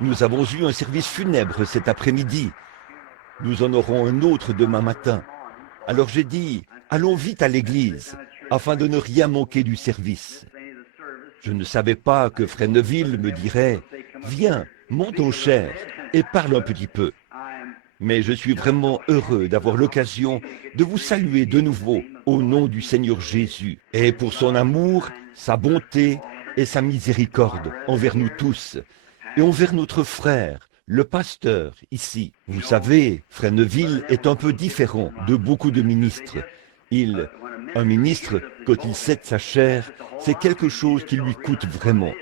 Nous avons eu un service funèbre cet après-midi. Nous en aurons un autre demain matin. Alors j'ai dit, allons vite à l'église, afin de ne rien manquer du service. Je ne savais pas que Frère Neville me dirait, viens, monte en chair et parle un petit peu. Mais je suis vraiment heureux d'avoir l'occasion de vous saluer de nouveau au nom du Seigneur Jésus et pour son amour, sa bonté et sa miséricorde envers nous tous et envers notre frère, le pasteur, ici. Vous savez, Frère Neville est un peu différent de beaucoup de ministres. Un ministre, quand il cède sa chair, c'est quelque chose qui lui coûte vraiment.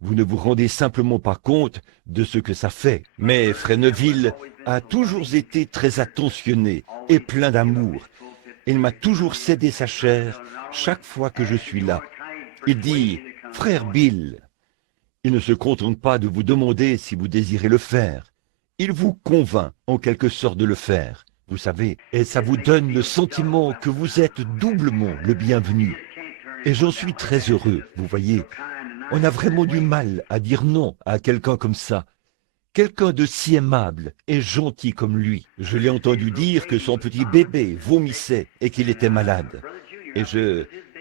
Vous ne vous rendez simplement pas compte de ce que ça fait. Mais Frère Neville a toujours été très attentionné et plein d'amour. Il m'a toujours cédé sa chair chaque fois que je suis là. Il dit, « Frère Bill », il ne se contente pas de vous demander si vous désirez le faire. Il vous convainc en quelque sorte de le faire, vous savez, et ça vous donne le sentiment que vous êtes doublement le bienvenu. Et j'en suis très heureux, vous voyez. On a vraiment du mal à dire non à quelqu'un comme ça. Quelqu'un de si aimable et gentil comme lui. Je l'ai entendu dire que son petit bébé vomissait et qu'il était malade. Et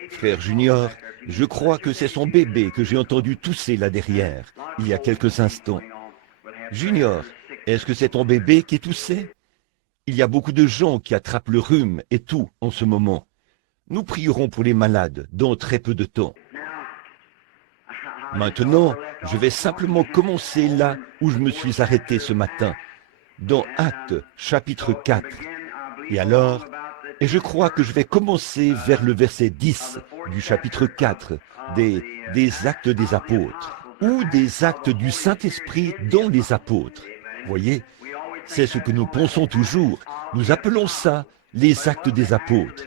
frère Junior, je crois que c'est son bébé que j'ai entendu tousser là derrière, il y a quelques instants. Junior, est-ce que c'est ton bébé qui toussait? Il y a beaucoup de gens qui attrapent le rhume et tout en ce moment. Nous prierons pour les malades dans très peu de temps. Maintenant, je vais simplement commencer là où je me suis arrêté ce matin, dans Actes, chapitre 4. Et je crois que je vais commencer vers le verset 10 du chapitre 4 des Actes des Apôtres, ou des Actes du Saint-Esprit dans les Apôtres. Voyez, c'est ce que nous pensons toujours. Nous appelons ça les Actes des Apôtres.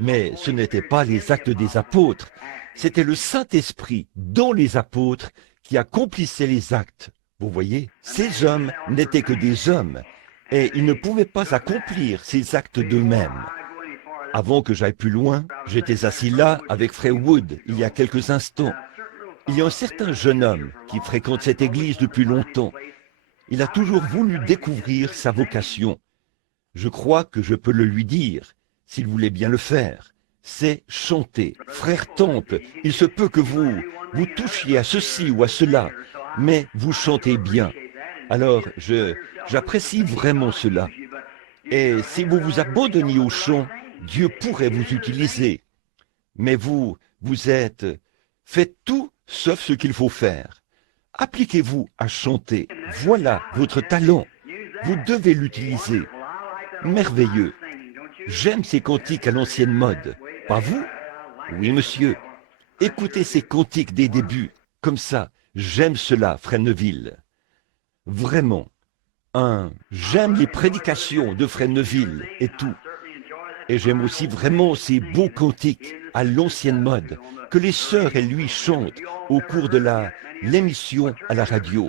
Mais ce n'était pas les Actes des Apôtres, c'était le Saint-Esprit dans les apôtres qui accomplissait les actes. Vous voyez, ces hommes n'étaient que des hommes, et ils ne pouvaient pas accomplir ces actes d'eux-mêmes. Avant que j'aille plus loin, j'étais assis là avec Frère Wood il y a quelques instants. Il y a un certain jeune homme qui fréquente cette église depuis longtemps. Il a toujours voulu découvrir sa vocation. Je crois que je peux le lui dire, s'il voulait bien le faire. C'est chanter. Frère Temple, il se peut que vous touchiez à ceci ou à cela, mais vous chantez bien. Alors, j'apprécie vraiment cela. Et si vous vous abandonniez au chant, Dieu pourrait vous utiliser. Mais faites tout sauf ce qu'il faut faire. Appliquez-vous à chanter. Voilà votre talent. Vous devez l'utiliser. Merveilleux. J'aime ces cantiques à l'ancienne mode. Pas vous? Oui, monsieur. Écoutez ces cantiques des débuts. Comme ça, j'aime cela, Frère Neville. Vraiment. J'aime les prédications de Frère Neville et tout. Et j'aime aussi vraiment ces beaux cantiques à l'ancienne mode que les sœurs et lui chantent au cours de l'émission à la radio.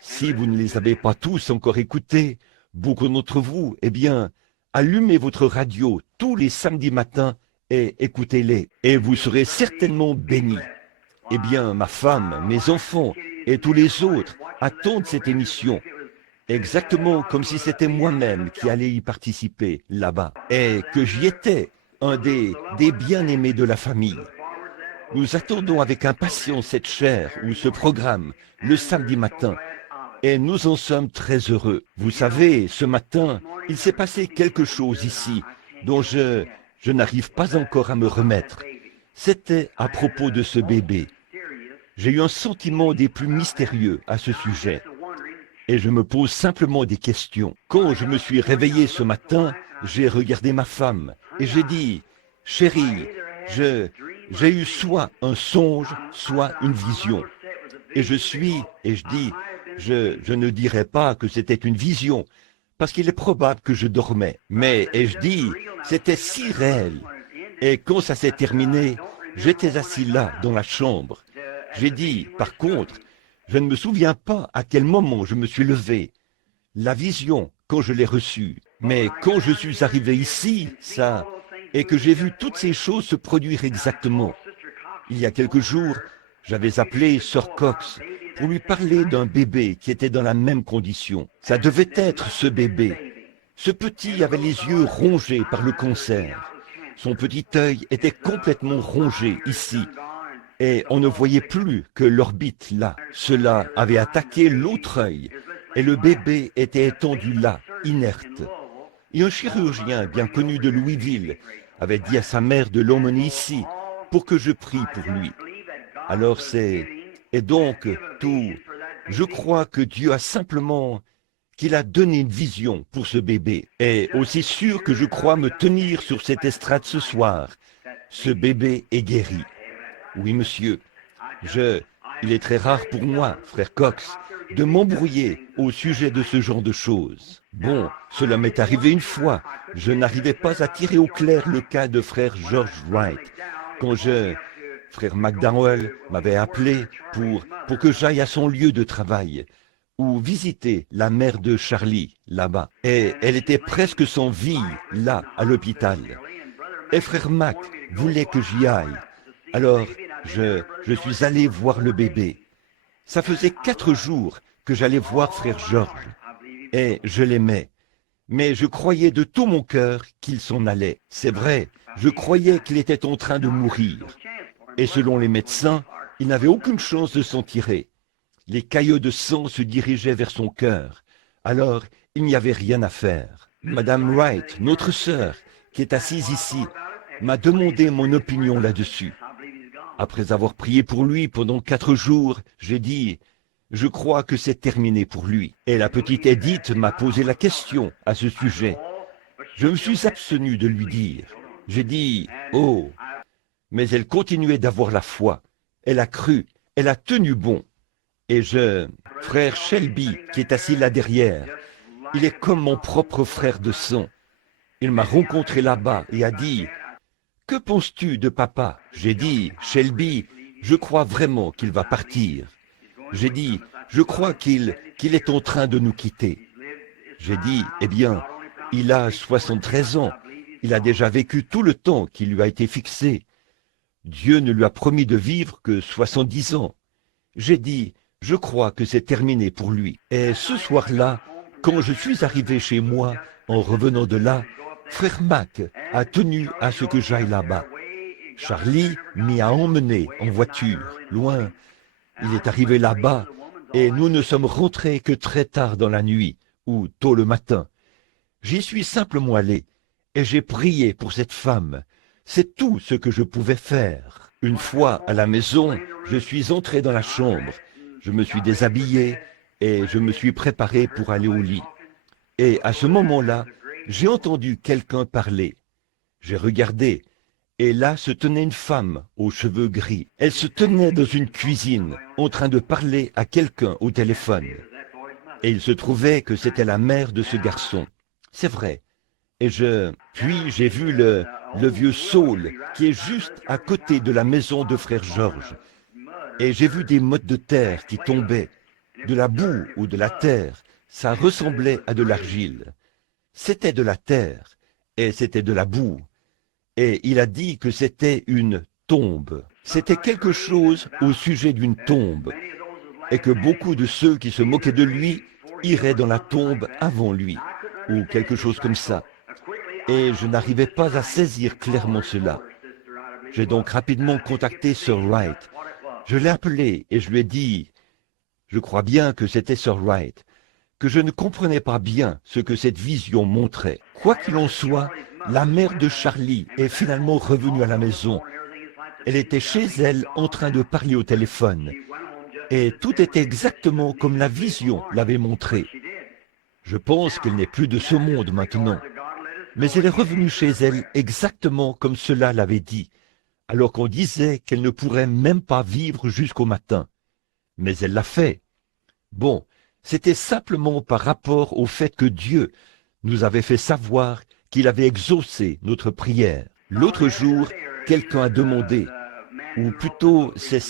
Si vous ne les avez pas tous encore écoutés, beaucoup d'entre vous, eh bien, allumez votre radio tous les samedis matins et écoutez-les, et vous serez certainement bénis. Eh bien, ma femme, mes enfants et tous les autres attendent cette émission, exactement comme si c'était moi-même qui allais y participer là-bas, et que j'y étais, un des bien-aimés de la famille. Nous attendons avec impatience cette chaire ou ce programme le samedi matin, et nous en sommes très heureux. Vous savez, ce matin, il s'est passé quelque chose ici dont je n'arrive pas encore à me remettre. C'était à propos de ce bébé. J'ai eu un sentiment des plus mystérieux à ce sujet. Et je me pose simplement des questions. Quand je me suis réveillé ce matin, j'ai regardé ma femme et j'ai dit, « Chérie, j'ai eu soit un songe, soit une vision. » Et je dis, je ne dirais pas que c'était une vision, parce qu'il est probable que je dormais. Mais, c'était si réel. Et quand ça s'est terminé, j'étais assis là, dans la chambre. J'ai dit, par contre, je ne me souviens pas à quel moment je me suis levé. La vision, quand je l'ai reçue. Mais quand je suis arrivé ici, et que j'ai vu toutes ces choses se produire exactement. Il y a quelques jours, j'avais appelé Sœur Cox pour lui parler d'un bébé qui était dans la même condition. Ça devait être ce bébé. Ce petit avait les yeux rongés par le cancer. Son petit œil était complètement rongé ici, et on ne voyait plus que l'orbite là. Cela avait attaqué l'autre œil, et le bébé était étendu là, inerte. Et un chirurgien bien connu de Louisville avait dit à sa mère de l'emmener ici pour que je prie pour lui. Alors et donc, je crois que Dieu a simplement, qu'il a donné une vision pour ce bébé. Et aussi sûr que je crois me tenir sur cette estrade ce soir, ce bébé est guéri. Oui, monsieur, il est très rare pour moi, frère Cox, de m'embrouiller au sujet de ce genre de choses. Bon, cela m'est arrivé une fois. Je n'arrivais pas à tirer au clair le cas de frère George Wright. Frère McDowell m'avait appelé pour que j'aille à son lieu de travail, ou visiter la mère de Charlie, là-bas. Et elle était presque sans vie, là, à l'hôpital. Et frère Mac voulait que j'y aille. Alors, je suis allé voir le bébé. Ça faisait 4 jours que j'allais voir frère George. Et je l'aimais. Mais je croyais de tout mon cœur qu'il s'en allait. C'est vrai, je croyais qu'il était en train de mourir. Et selon les médecins, il n'avait aucune chance de s'en tirer. Les caillots de sang se dirigeaient vers son cœur. Alors, il n'y avait rien à faire. Madame Wright, notre sœur, qui est assise ici, m'a demandé mon opinion là-dessus. Après avoir prié pour lui pendant 4 jours, j'ai dit, je crois que c'est terminé pour lui. Et la petite Edith m'a posé la question à ce sujet. Je me suis abstenu de lui dire. J'ai dit, oh, mais elle continuait d'avoir la foi. Elle a cru, elle a tenu bon. Et frère Shelby, qui est assis là derrière, il est comme mon propre frère de sang. Il m'a rencontré là-bas et a dit, « Que penses-tu de papa ?» J'ai dit, « Shelby, je crois vraiment qu'il va partir. » J'ai dit, « Je crois qu'il est en train de nous quitter. » J'ai dit, « Eh bien, il a 73 ans. Il a déjà vécu tout le temps qui lui a été fixé. Dieu ne lui a promis de vivre que 70 ans. » J'ai dit, « Je crois que c'est terminé pour lui. » Et ce soir-là, quand je suis arrivé chez moi, en revenant de là, frère Mac a tenu à ce que j'aille là-bas. Charlie m'y a emmené en voiture, loin. Il est arrivé là-bas et nous ne sommes rentrés que très tard dans la nuit ou tôt le matin. J'y suis simplement allé et j'ai prié pour cette femme. C'est tout ce que je pouvais faire. Une fois à la maison, je suis entré dans la chambre. Je me suis déshabillé et je me suis préparé pour aller au lit. Et à ce moment-là, j'ai entendu quelqu'un parler. J'ai regardé, et là se tenait une femme aux cheveux gris. Elle se tenait dans une cuisine, en train de parler à quelqu'un au téléphone. Et il se trouvait que c'était la mère de ce garçon. C'est vrai. Et puis j'ai vu le vieux Saul, qui est juste à côté de la maison de frère Georges. Et j'ai vu des mottes de terre qui tombaient, de la boue ou de la terre. Ça ressemblait à de l'argile. C'était de la terre, et c'était de la boue. Et il a dit que c'était une tombe. C'était quelque chose au sujet d'une tombe, et que beaucoup de ceux qui se moquaient de lui iraient dans la tombe avant lui, ou quelque chose comme ça. Et je n'arrivais pas à saisir clairement cela. J'ai donc rapidement contacté Sir Wright. Je l'ai appelé et je lui ai dit, je crois bien que c'était Sir Wright, que je ne comprenais pas bien ce que cette vision montrait. Quoi qu'il en soit, la mère de Charlie est finalement revenue à la maison. Elle était chez elle en train de parler au téléphone. Et tout était exactement comme la vision l'avait montré. Je pense qu'elle n'est plus de ce monde maintenant. Mais elle est revenue chez elle exactement comme cela l'avait dit, alors qu'on disait qu'elle ne pourrait même pas vivre jusqu'au matin. Mais elle l'a fait. Bon, c'était simplement par rapport au fait que Dieu nous avait fait savoir qu'il avait exaucé notre prière. L'autre jour, quelqu'un a demandé, ou plutôt c'est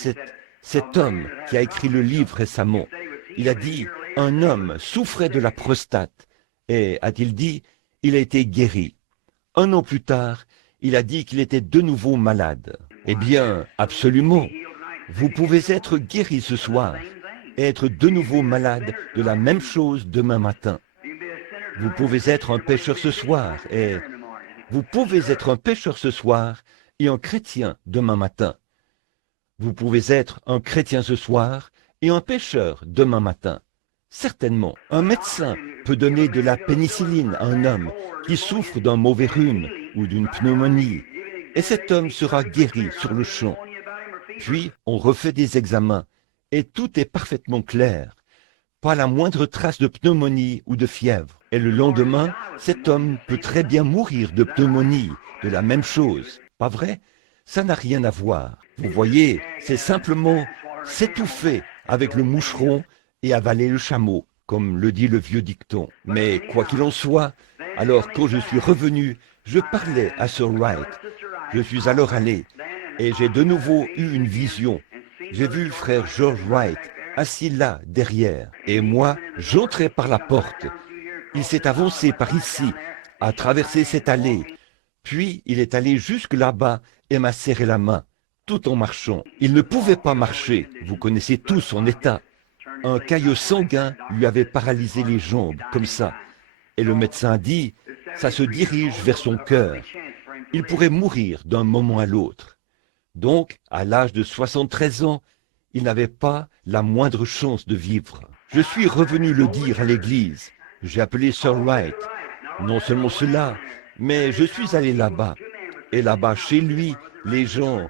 cet homme qui a écrit le livre récemment. Il a dit, un homme souffrait de la prostate, et, a-t-il dit, il a été guéri. 1 an plus tard, il a dit qu'il était de nouveau malade. Eh bien, absolument, vous pouvez être guéri ce soir. et être de nouveau malade de la même chose demain matin. Vous pouvez être un pécheur ce soir et vous pouvez être un pécheur ce soir et un chrétien demain matin. Vous pouvez être un chrétien ce soir et un pécheur demain matin. Certainement, un médecin peut donner de la pénicilline à un homme qui souffre d'un mauvais rhume ou d'une pneumonie, et cet homme sera guéri sur le champ. Puis, on refait des examens, et tout est parfaitement clair. Pas la moindre trace de pneumonie ou de fièvre. Et le lendemain, cet homme peut très bien mourir de pneumonie, de la même chose. Pas vrai? Ça n'a rien à voir. Vous voyez, c'est simplement s'étouffer avec le moucheron et avaler le chameau, comme le dit le vieux dicton. Mais quoi qu'il en soit, alors quand je suis revenu, je parlais à Sir Wright. Je suis alors allé, et j'ai de nouveau eu une vision. J'ai vu frère George Wright assis là, derrière, et moi, j'entrais par la porte. Il s'est avancé par ici, a traversé cette allée, puis il est allé jusque là-bas et m'a serré la main, tout en marchant. Il ne pouvait pas marcher, vous connaissez tous son état. Un caillot sanguin lui avait paralysé les jambes, comme ça. Et le médecin a dit, ça se dirige vers son cœur. Il pourrait mourir d'un moment à l'autre. Donc, à l'âge de 73 ans, il n'avait pas la moindre chance de vivre. Je suis revenu le dire à l'église. J'ai appelé Sir Wright. Non seulement cela, mais je suis allé là-bas. Et là-bas, chez lui, les gens,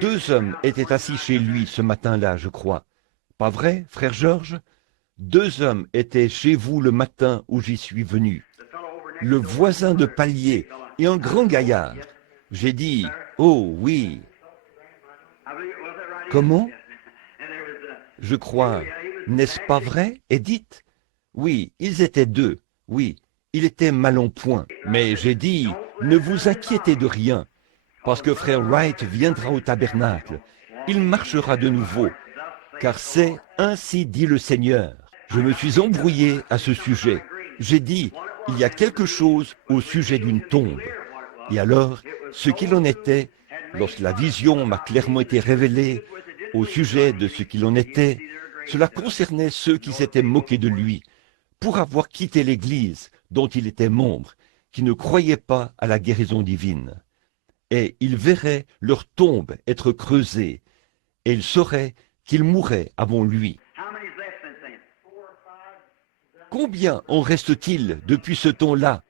2 hommes étaient assis chez lui ce matin-là, je crois. Pas vrai, frère Georges? 2 hommes étaient chez vous le matin où j'y suis venu. Le voisin de palier et un grand gaillard. J'ai dit, oh oui. Comment? Je crois, n'est-ce pas vrai, Edith? Oui, ils étaient 2, oui, il était mal en point. Mais j'ai dit, ne vous inquiétez de rien, parce que frère Wright viendra au tabernacle. Il marchera de nouveau, car c'est ainsi dit le Seigneur. Je me suis embrouillé à ce sujet. J'ai dit, il y a quelque chose au sujet d'une tombe. Et alors, ce qu'il en était, lorsque la vision m'a clairement été révélée, au sujet de ce qu'il en était, cela concernait ceux qui s'étaient moqués de lui, pour avoir quitté l'Église dont il était membre, qui ne croyaient pas à la guérison divine. Et ils verraient leur tombe être creusée, et ils sauraient qu'ils mourraient avant lui. Combien en reste-t-il depuis ce temps-là?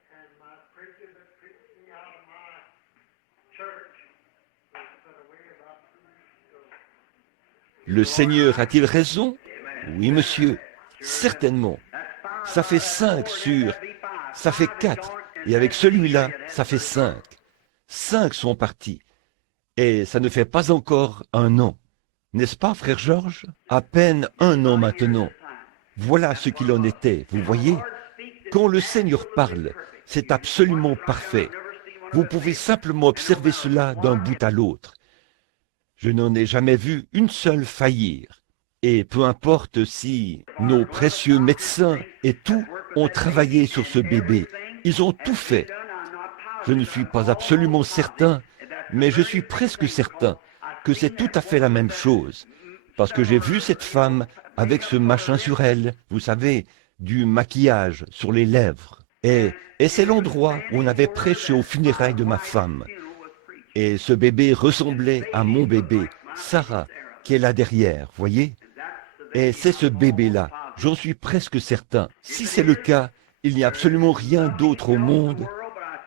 Le Seigneur a-t-il raison? Oui, monsieur, certainement. Ça fait 5 sur... Ça fait 4. Et avec celui-là, ça fait 5. 5 sont partis. Et ça ne fait pas encore 1 an. N'est-ce pas, frère Georges? À peine 1 an maintenant. Voilà ce qu'il en était, vous voyez? Quand le Seigneur parle, c'est absolument parfait. Vous pouvez simplement observer cela d'un bout à l'autre. Je n'en ai jamais vu une seule faillir. Et peu importe si nos précieux médecins et tout ont travaillé sur ce bébé, ils ont tout fait. Je ne suis pas absolument certain, mais je suis presque certain que c'est tout à fait la même chose. Parce que j'ai vu cette femme avec ce machin sur elle, vous savez, du maquillage sur les lèvres. Et c'est l'endroit où on avait prêché aux funérailles de ma femme. Et ce bébé ressemblait à mon bébé, Sarah, qui est là derrière, voyez? Et c'est ce bébé-là, j'en suis presque certain. Si c'est le cas, il n'y a absolument rien d'autre au monde.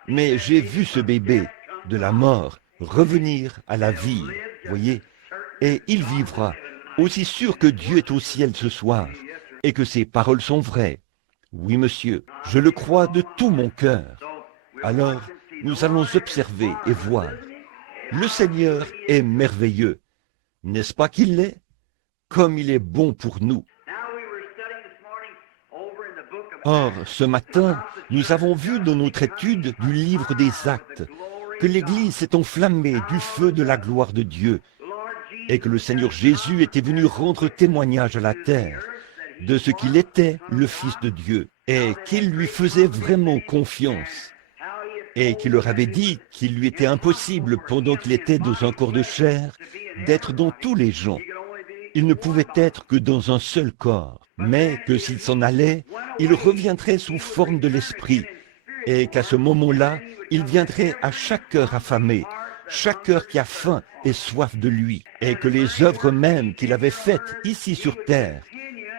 Mais j'ai vu ce bébé, de la mort, revenir à la vie, voyez? Et il vivra, aussi sûr que Dieu est au ciel ce soir, et que ses paroles sont vraies. Oui, monsieur, je le crois de tout mon cœur. Alors, nous allons observer et voir. Le Seigneur est merveilleux. N'est-ce pas qu'il l'est? Comme il est bon pour nous. Or, ce matin, nous avons vu dans notre étude du livre des Actes que l'Église s'est enflammée du feu de la gloire de Dieu et que le Seigneur Jésus était venu rendre témoignage à la terre de ce qu'il était le Fils de Dieu et qu'il lui faisait vraiment confiance et qu'il leur avait dit qu'il lui était impossible pendant qu'il était dans un corps de chair d'être dans tous les gens. il ne pouvait être que dans un seul corps, mais que s'il s'en allait, il reviendrait sous forme de l'Esprit, et qu'à ce moment-là, il viendrait à chaque cœur affamé, chaque cœur qui a faim et soif de lui, et que les œuvres mêmes qu'il avait faites ici sur terre,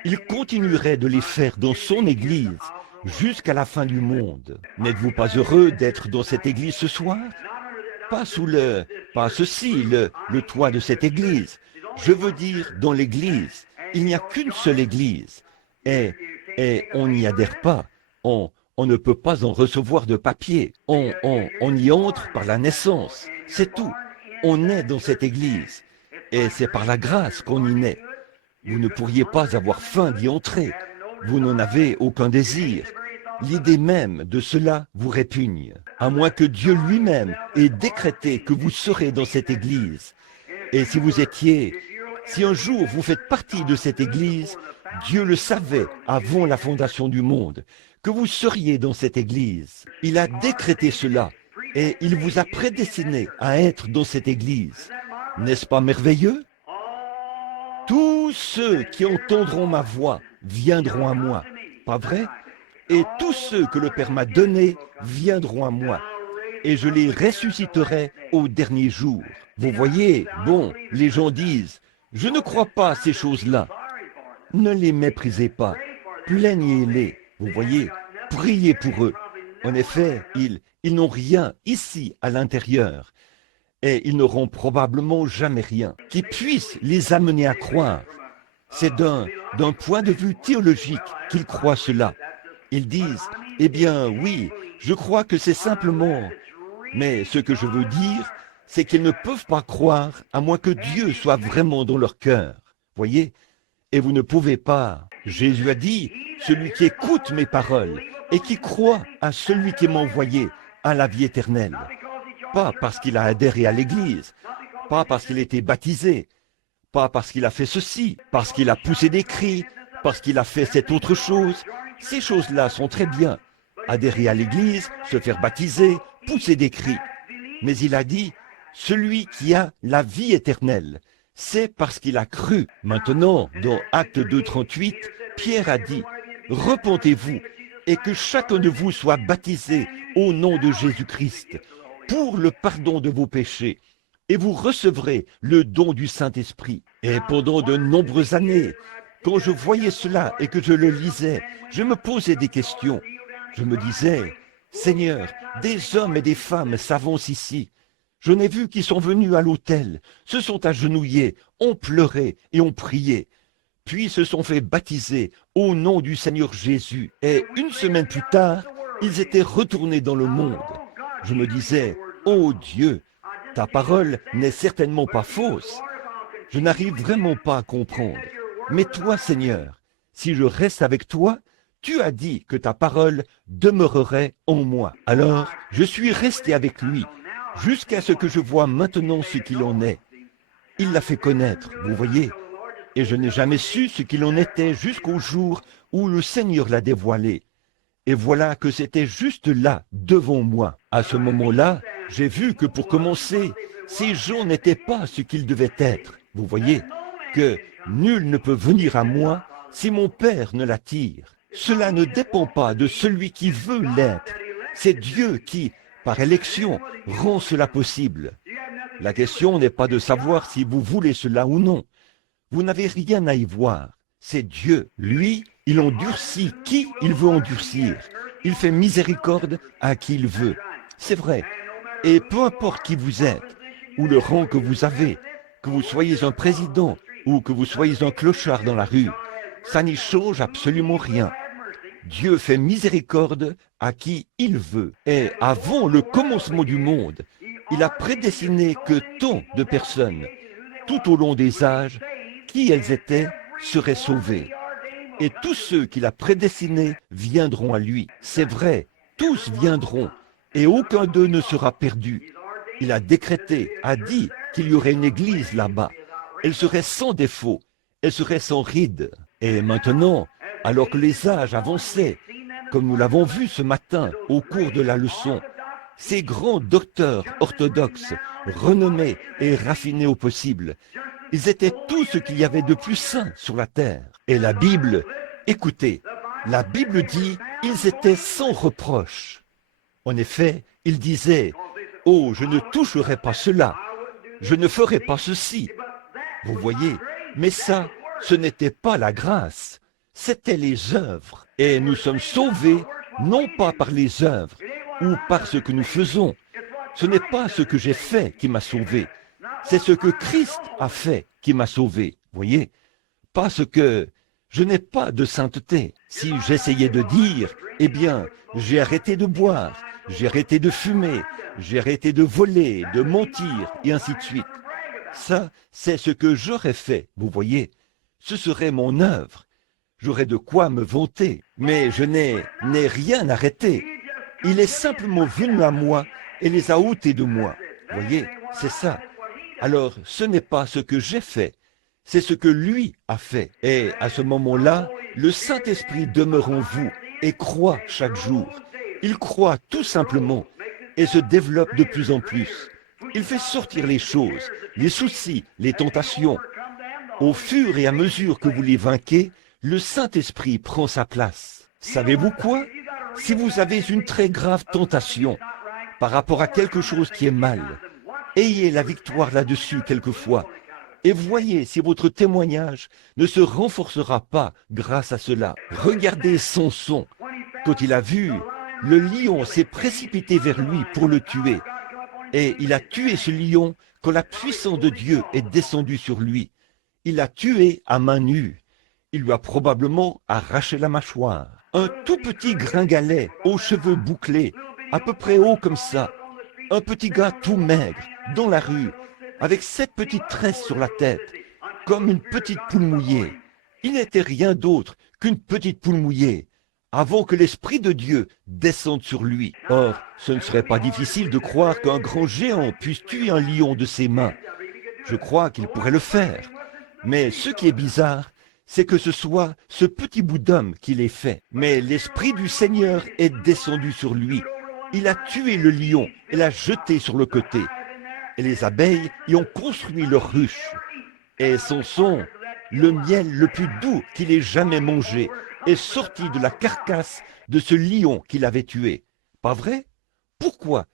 il continuerait de les faire dans son Église jusqu'à la fin du monde. N'êtes-vous pas heureux d'être dans cette Église ce soir? Pas le toit de cette Église. Je veux dire dans l'Église. Il n'y a qu'une seule Église. Et on n'y adhère pas. On ne peut pas en recevoir de papier. On y entre par la naissance. C'est tout. On naît dans cette Église. Et c'est par la grâce qu'on y naît. Vous ne pourriez pas avoir faim d'y entrer. Vous n'en avez aucun désir. L'idée même de cela vous répugne, à moins que Dieu lui-même ait décrété que vous serez dans cette Église. Et si un jour vous faites partie de cette Église, Dieu le savait avant la fondation du monde, que vous seriez dans cette Église. Il a décrété cela, et il vous a prédestiné à être dans cette Église. N'est-ce pas merveilleux? Tous ceux qui entendront ma voix viendront à moi, pas vrai? Et tous ceux que le Père m'a donnés viendront à moi, et je les ressusciterai au dernier jour. Vous voyez, bon, les gens disent, je ne crois pas à ces choses-là. Ne les méprisez pas, plaignez-les, vous voyez, priez pour eux. En effet, ils n'ont rien ici à l'intérieur, et ils n'auront probablement jamais rien qui puisse les amener à croire. C'est d'un point de vue théologique qu'ils croient cela. Ils disent, eh bien oui, je crois que c'est simplement... Mais ce que je veux dire, c'est qu'ils ne peuvent pas croire à moins que Dieu soit vraiment dans leur cœur. Voyez? Et vous ne pouvez pas. Jésus a dit, celui qui écoute mes paroles et qui croit à celui qui m'a envoyé a la vie éternelle. Pas parce qu'il a adhéré à l'Église, pas parce qu'il a été baptisé, pas parce qu'il a fait ceci, parce qu'il a poussé des cris, parce qu'il a fait cette autre chose. Ces choses-là sont très bien. Adhérer à l'Église, se faire baptiser, pousser des cris. Mais il a dit, celui qui a la vie éternelle, c'est parce qu'il a cru. Maintenant, dans Acte 2:38, Pierre a dit, repentez-vous et que chacun de vous soit baptisé au nom de Jésus-Christ pour le pardon de vos péchés, et vous recevrez le don du Saint-Esprit. Et pendant de nombreuses années, quand je voyais cela et que je le lisais, je me posais des questions. Je me disais, Seigneur, des hommes et des femmes s'avancent ici. Je n'ai vu qui sont venus à l'autel, se sont agenouillés, ont pleuré et ont prié, puis se sont fait baptiser au nom du Seigneur Jésus. Et une semaine plus tard, ils étaient retournés dans le monde. Je me disais, ô Dieu, ta parole n'est certainement pas fausse. Je n'arrive vraiment pas à comprendre. Mais toi, Seigneur, si je reste avec toi, tu as dit que ta parole demeurerait en moi. Alors, je suis resté avec lui, jusqu'à ce que je vois maintenant ce qu'il en est. Il l'a fait connaître, vous voyez, et je n'ai jamais su ce qu'il en était jusqu'au jour où le Seigneur l'a dévoilé. Et voilà que c'était juste là, devant moi. À ce moment-là, j'ai vu que pour commencer, ces gens n'étaient pas ce qu'ils devaient être. Vous voyez, que nul ne peut venir à moi si mon Père ne l'attire. Cela ne dépend pas de celui qui veut l'être. C'est Dieu qui, par élection, rend cela possible. La question n'est pas de savoir si vous voulez cela ou non. Vous n'avez rien à y voir. C'est Dieu. Lui, il endurcit qui il veut endurcir. Il fait miséricorde à qui il veut. C'est vrai. Et peu importe qui vous êtes, ou le rang que vous avez, que vous soyez un président, ou que vous soyez un clochard dans la rue, ça n'y change absolument rien. Dieu fait miséricorde à qui il veut. Et avant le commencement du monde, il a prédestiné que tant de personnes, tout au long des âges, qui elles étaient, seraient sauvées. Et tous ceux qu'il a prédestinés viendront à lui. C'est vrai, tous viendront, et aucun d'eux ne sera perdu. Il a décrété, a dit qu'il y aurait une église là-bas. Elle serait sans défaut, elle serait sans ride. Et maintenant, alors que les âges avançaient, comme nous l'avons vu ce matin au cours de la leçon, ces grands docteurs orthodoxes, renommés et raffinés au possible, Ils étaient tout ce qu'il y avait de plus saint sur la terre. Et la Bible, écoutez, la Bible dit, ils étaient sans reproche. En effet, ils disaient, « Oh, je ne toucherai pas cela, je ne ferai pas ceci. » Vous voyez, mais ça, ce n'était pas la grâce, c'était les œuvres. Et nous sommes sauvés, non pas par les œuvres, ou par ce que nous faisons. Ce n'est pas ce que j'ai fait qui m'a sauvé, c'est ce que Christ a fait qui m'a sauvé. Voyez, parce que je n'ai pas de sainteté. Si j'essayais de dire, eh bien, j'ai arrêté de boire, j'ai arrêté de fumer, j'ai arrêté de voler, de mentir, et ainsi de suite. Ça, c'est ce que j'aurais fait, vous voyez. Ce serait mon œuvre. J'aurais de quoi me vanter, mais je n'ai rien arrêté. Il est simplement venu à moi et les a ôtés de moi. Voyez, c'est ça. Alors, ce n'est pas ce que j'ai fait, c'est ce que lui a fait. Et à ce moment-là, le Saint-Esprit demeure en vous et croit chaque jour. Il croit tout simplement et se développe de plus en plus. Il fait sortir les choses, les soucis, les tentations. Au fur et à mesure que vous les vainquez, le Saint-Esprit prend sa place. Savez-vous quoi? Si vous avez une très grave tentation par rapport à quelque chose qui est mal, ayez la victoire là-dessus quelquefois. Et voyez si votre témoignage ne se renforcera pas grâce à cela. Regardez Samson. Quand il a vu, le lion s'est précipité vers lui pour le tuer. Et il a tué ce lion quand la puissance de Dieu est descendue sur lui. Il l'a tué à main nue. Il lui a probablement arraché la mâchoire. Un tout petit gringalet aux cheveux bouclés, à peu près haut comme ça. Un petit gars tout maigre, dans la rue, avec 7 petites tresses sur la tête, comme une petite poule mouillée. Il n'était rien d'autre qu'une petite poule mouillée, avant que l'Esprit de Dieu descende sur lui. Or, ce ne serait pas difficile de croire qu'un grand géant puisse tuer un lion de ses mains. Je crois qu'il pourrait le faire. Mais ce qui est bizarre, c'est que ce soit ce petit bout d'homme qui l'ait fait. Mais l'Esprit du Seigneur est descendu sur lui. Il a tué le lion et l'a jeté sur le côté. Et les abeilles y ont construit leur ruche. Et Samson, le miel le plus doux qu'il ait jamais mangé, est sorti de la carcasse de ce lion qu'il avait tué. Pas vrai? Pourquoi?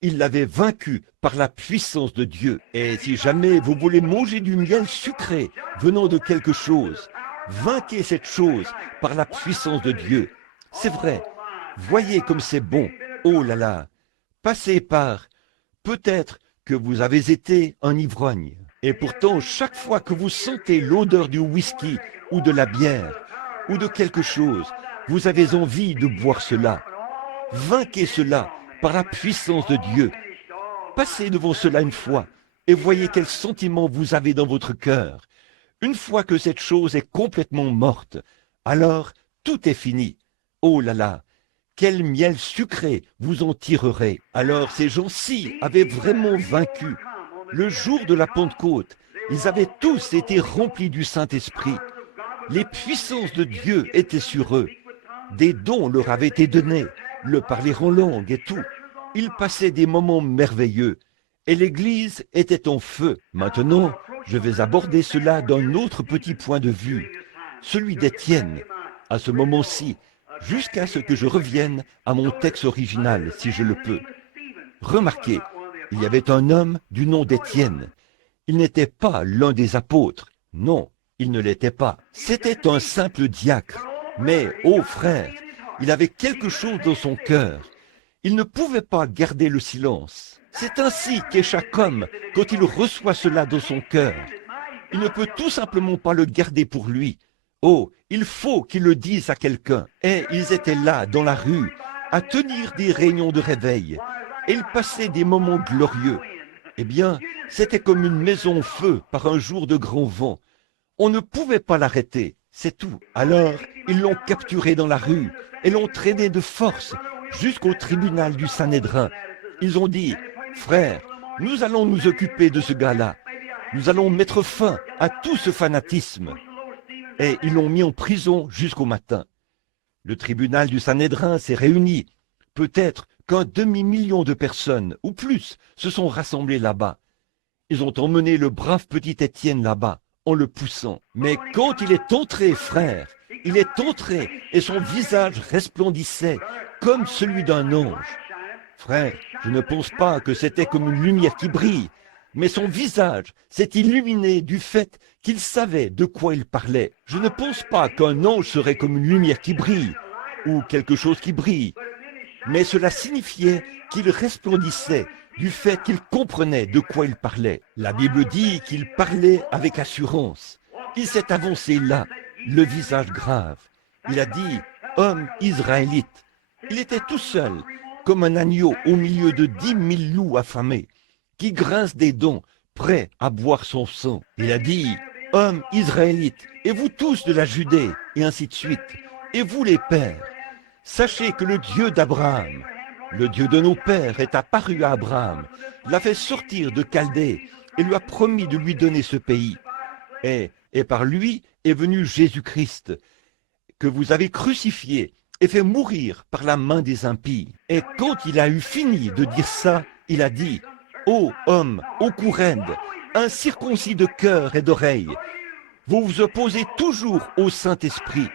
Il l'avait vaincu par la puissance de Dieu. Et si jamais vous voulez manger du miel sucré venant de quelque chose, vainquez cette chose par la puissance de Dieu. C'est vrai. Voyez comme c'est bon. Oh là là. Passez par. Peut-être que vous avez été un ivrogne. Et pourtant, chaque fois que vous sentez l'odeur du whisky ou de la bière ou de quelque chose, vous avez envie de boire cela. Vainquez cela par la puissance de Dieu. Passez devant cela une fois et voyez quel sentiment vous avez dans votre cœur. Une fois que cette chose est complètement morte, alors tout est fini. Oh là là, quel miel sucré vous en tirerez. Alors ces gens-ci avaient vraiment vaincu. Le jour de la Pentecôte, ils avaient tous été remplis du Saint-Esprit. Les puissances de Dieu étaient sur eux. Des dons leur avaient été donnés, le parler en langue et tout. Ils passaient des moments merveilleux et l'Église était en feu. Maintenant, je vais aborder cela d'un autre petit point de vue, celui d'Étienne, à ce moment-ci, jusqu'à ce que je revienne à mon texte original, si je le peux. Remarquez, il y avait un homme du nom d'Étienne. Il n'était pas l'un des apôtres. Non, il ne l'était pas. C'était un simple diacre. Mais, ô frère, il avait quelque chose dans son cœur. Il ne pouvait pas garder le silence. C'est ainsi qu'est chaque homme quand il reçoit cela dans son cœur. Il ne peut tout simplement pas le garder pour lui. Oh, il faut qu'il le dise à quelqu'un. Et ils étaient là, dans la rue, à tenir des réunions de réveil. Et ils passaient des moments glorieux. Eh bien, c'était comme une maison en feu par un jour de grand vent. On ne pouvait pas l'arrêter, c'est tout. Alors, ils l'ont capturé dans la rue et l'ont traîné de force jusqu'au tribunal du Sanhédrin. Ils ont dit, « Frère, nous allons nous occuper de ce gars-là. Nous allons mettre fin à tout ce fanatisme. » Et ils l'ont mis en prison jusqu'au matin. Le tribunal du Sanhédrin s'est réuni. Peut-être qu'un demi-million de personnes, ou plus, se sont rassemblées là-bas. Ils ont emmené le brave petit Étienne là-bas, en le poussant. Mais quand il est entré, frère, il est entré et son visage resplendissait comme celui d'un ange. Frère, je ne pense pas que c'était comme une lumière qui brille, mais son visage s'est illuminé du fait qu'il savait de quoi il parlait. Je ne pense pas qu'un ange serait comme une lumière qui brille, ou quelque chose qui brille, mais cela signifiait qu'il resplendissait du fait qu'il comprenait de quoi il parlait. La Bible dit qu'il parlait avec assurance. Il s'est avancé là, le visage grave. Il a dit « Homme israélite ». Il était tout seul, comme un agneau au milieu de 10 000 loups affamés, qui grincent des dents, prêts à boire son sang. Il a dit « Homme israélite, et vous tous de la Judée », et ainsi de suite. Et vous les pères, sachez que le Dieu d'Abraham, le Dieu de nos pères, est apparu à Abraham, l'a fait sortir de Chaldée et lui a promis de lui donner ce pays. Et par lui est venu Jésus-Christ, que vous avez crucifié et fait mourir par la main des impies. Et quand il a eu fini de dire ça, il a dit « Ô homme, ô Courède, incirconcis de cœur et d'oreille, vous vous opposez toujours au Saint-Esprit.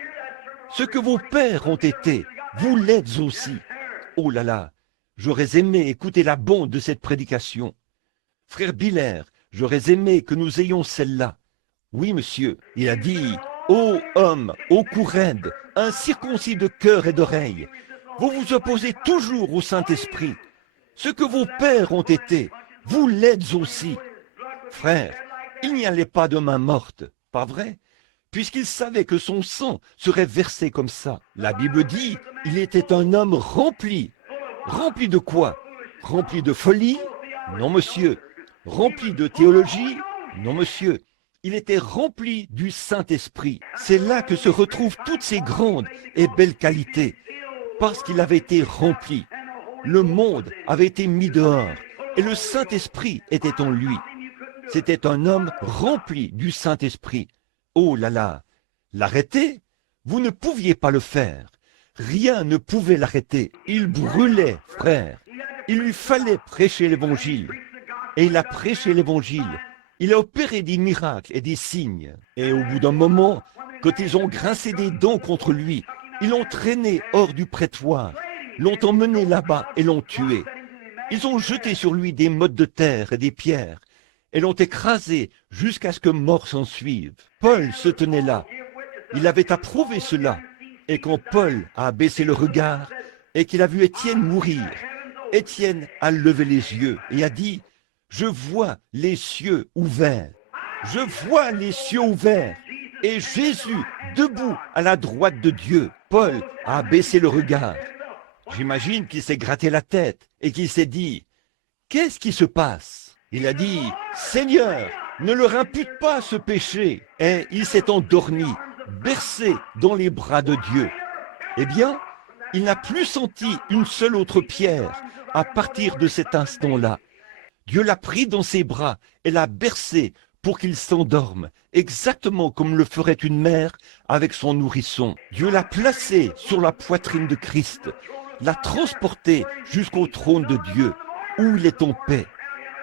Ce que vos pères ont été, vous l'êtes aussi. » Oh là là, j'aurais aimé écouter la bonne de cette prédication. Frère Biller, j'aurais aimé que nous ayons celle-là. Oui, monsieur, il a dit « Ô homme, ô Courède, incirconcis de cœur et d'oreille, vous vous opposez toujours au Saint-Esprit. Ce que vos pères ont été, vous l'êtes aussi. » Frère, il n'y allait pas de main morte, pas vrai? Puisqu'il savait que son sang serait versé comme ça. La Bible dit, il était un homme rempli. Rempli de quoi? Rempli de folie? Non, monsieur. Rempli de théologie? Non, monsieur. Il était rempli du Saint-Esprit. C'est là que se retrouvent toutes ces grandes et belles qualités. Parce qu'il avait été rempli. Le monde avait été mis dehors et le Saint-Esprit était en lui. C'était un homme rempli du Saint-Esprit. Oh là là, l'arrêter? Vous ne pouviez pas le faire. Rien ne pouvait l'arrêter. Il brûlait, frère. Il lui fallait prêcher l'Évangile. Et il a prêché l'Évangile. Il a opéré des miracles et des signes. Et au bout d'un moment, quand ils ont grincé des dents contre lui, ils l'ont traîné hors du prétoire, l'ont emmené là-bas et l'ont tué. Ils ont jeté sur lui des mottes de terre et des pierres, et l'ont écrasé jusqu'à ce que mort s'en suive. Paul se tenait là. Il avait approuvé cela. Et quand Paul a baissé le regard et qu'il a vu Étienne mourir, Étienne a levé les yeux et a dit « Je vois les cieux ouverts. Je vois les cieux ouverts. Et Jésus debout à la droite de Dieu. » Paul a baissé le regard. J'imagine qu'il s'est gratté la tête et qu'il s'est dit « Qu'est-ce qui se passe ?» Il a dit « Seigneur, ne leur impute pas ce péché. » Et il s'est endormi, bercé dans les bras de Dieu. Eh bien, il n'a plus senti une seule autre pierre à partir de cet instant-là. Dieu l'a pris dans ses bras et l'a bercé pour qu'il s'endorme, exactement comme le ferait une mère avec son nourrisson. Dieu l'a placé sur la poitrine de Christ, l'a transporté jusqu'au trône de Dieu, où il est en paix.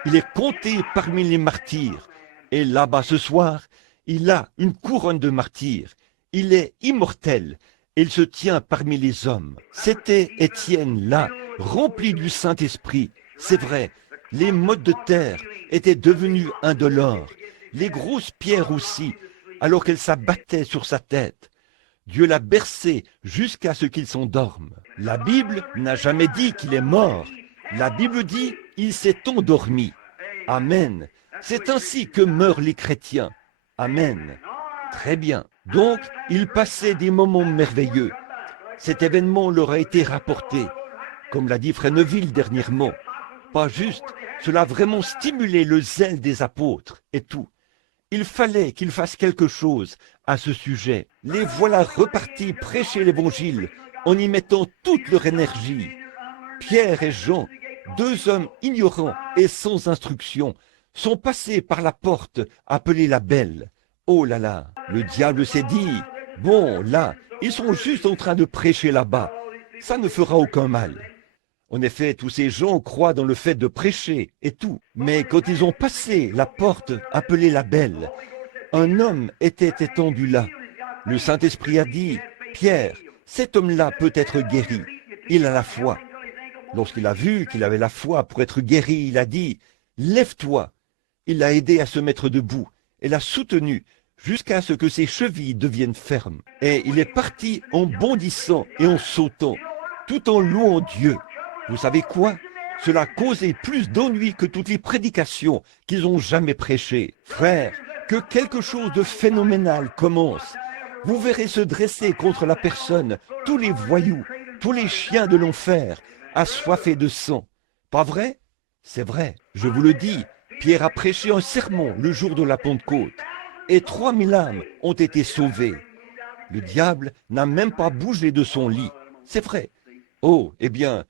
Il est compté parmi les martyrs. Et là-bas ce soir, il a une couronne de martyrs. Il est immortel et il se tient parmi les hommes. C'était Étienne là, rempli du Saint-Esprit. C'est vrai, les mottes de terre étaient devenues indolores, les grosses pierres aussi, alors qu'elles s'abattaient sur sa tête. Dieu l'a bercé jusqu'à ce qu'il s'endorme. La Bible n'a jamais dit qu'il est mort. La Bible dit il s'est endormi. Amen. C'est ainsi que meurent les chrétiens. Amen. Très bien. Donc, il passait des moments merveilleux. Cet événement leur a été rapporté. Comme l'a dit Frère Neville dernièrement. Pas juste, cela a vraiment stimulé le zèle des apôtres et tout. Il fallait qu'ils fassent quelque chose à ce sujet. Les voilà repartis prêcher l'Évangile en y mettant toute leur énergie. Pierre et Jean, deux hommes ignorants et sans instruction, sont passés par la porte appelée la Belle. Oh là là, le diable s'est dit, bon là, ils sont juste en train de prêcher là-bas, ça ne fera aucun mal. En effet, tous ces gens croient dans le fait de prêcher et tout. Mais quand ils ont passé la porte appelée la Belle, un homme était étendu là. Le Saint-Esprit a dit, « Pierre, cet homme-là peut être guéri. Il a la foi. » Lorsqu'il a vu qu'il avait la foi pour être guéri, il a dit, « Lève-toi. » Il l'a aidé à se mettre debout et l'a soutenu jusqu'à ce que ses chevilles deviennent fermes. Et il est parti en bondissant et en sautant, tout en louant Dieu. Vous savez quoi? Cela a causé plus d'ennui que toutes les prédications qu'ils ont jamais prêchées. Frères, que quelque chose de phénoménal commence. Vous verrez se dresser contre la personne tous les voyous, tous les chiens de l'enfer, assoiffés de sang. Pas vrai? C'est vrai, je vous le dis. Pierre a prêché un sermon le jour de la Pentecôte, et 3000 âmes ont été sauvées. Le diable n'a même pas bougé de son lit. C'est vrai. Oh, eh bien,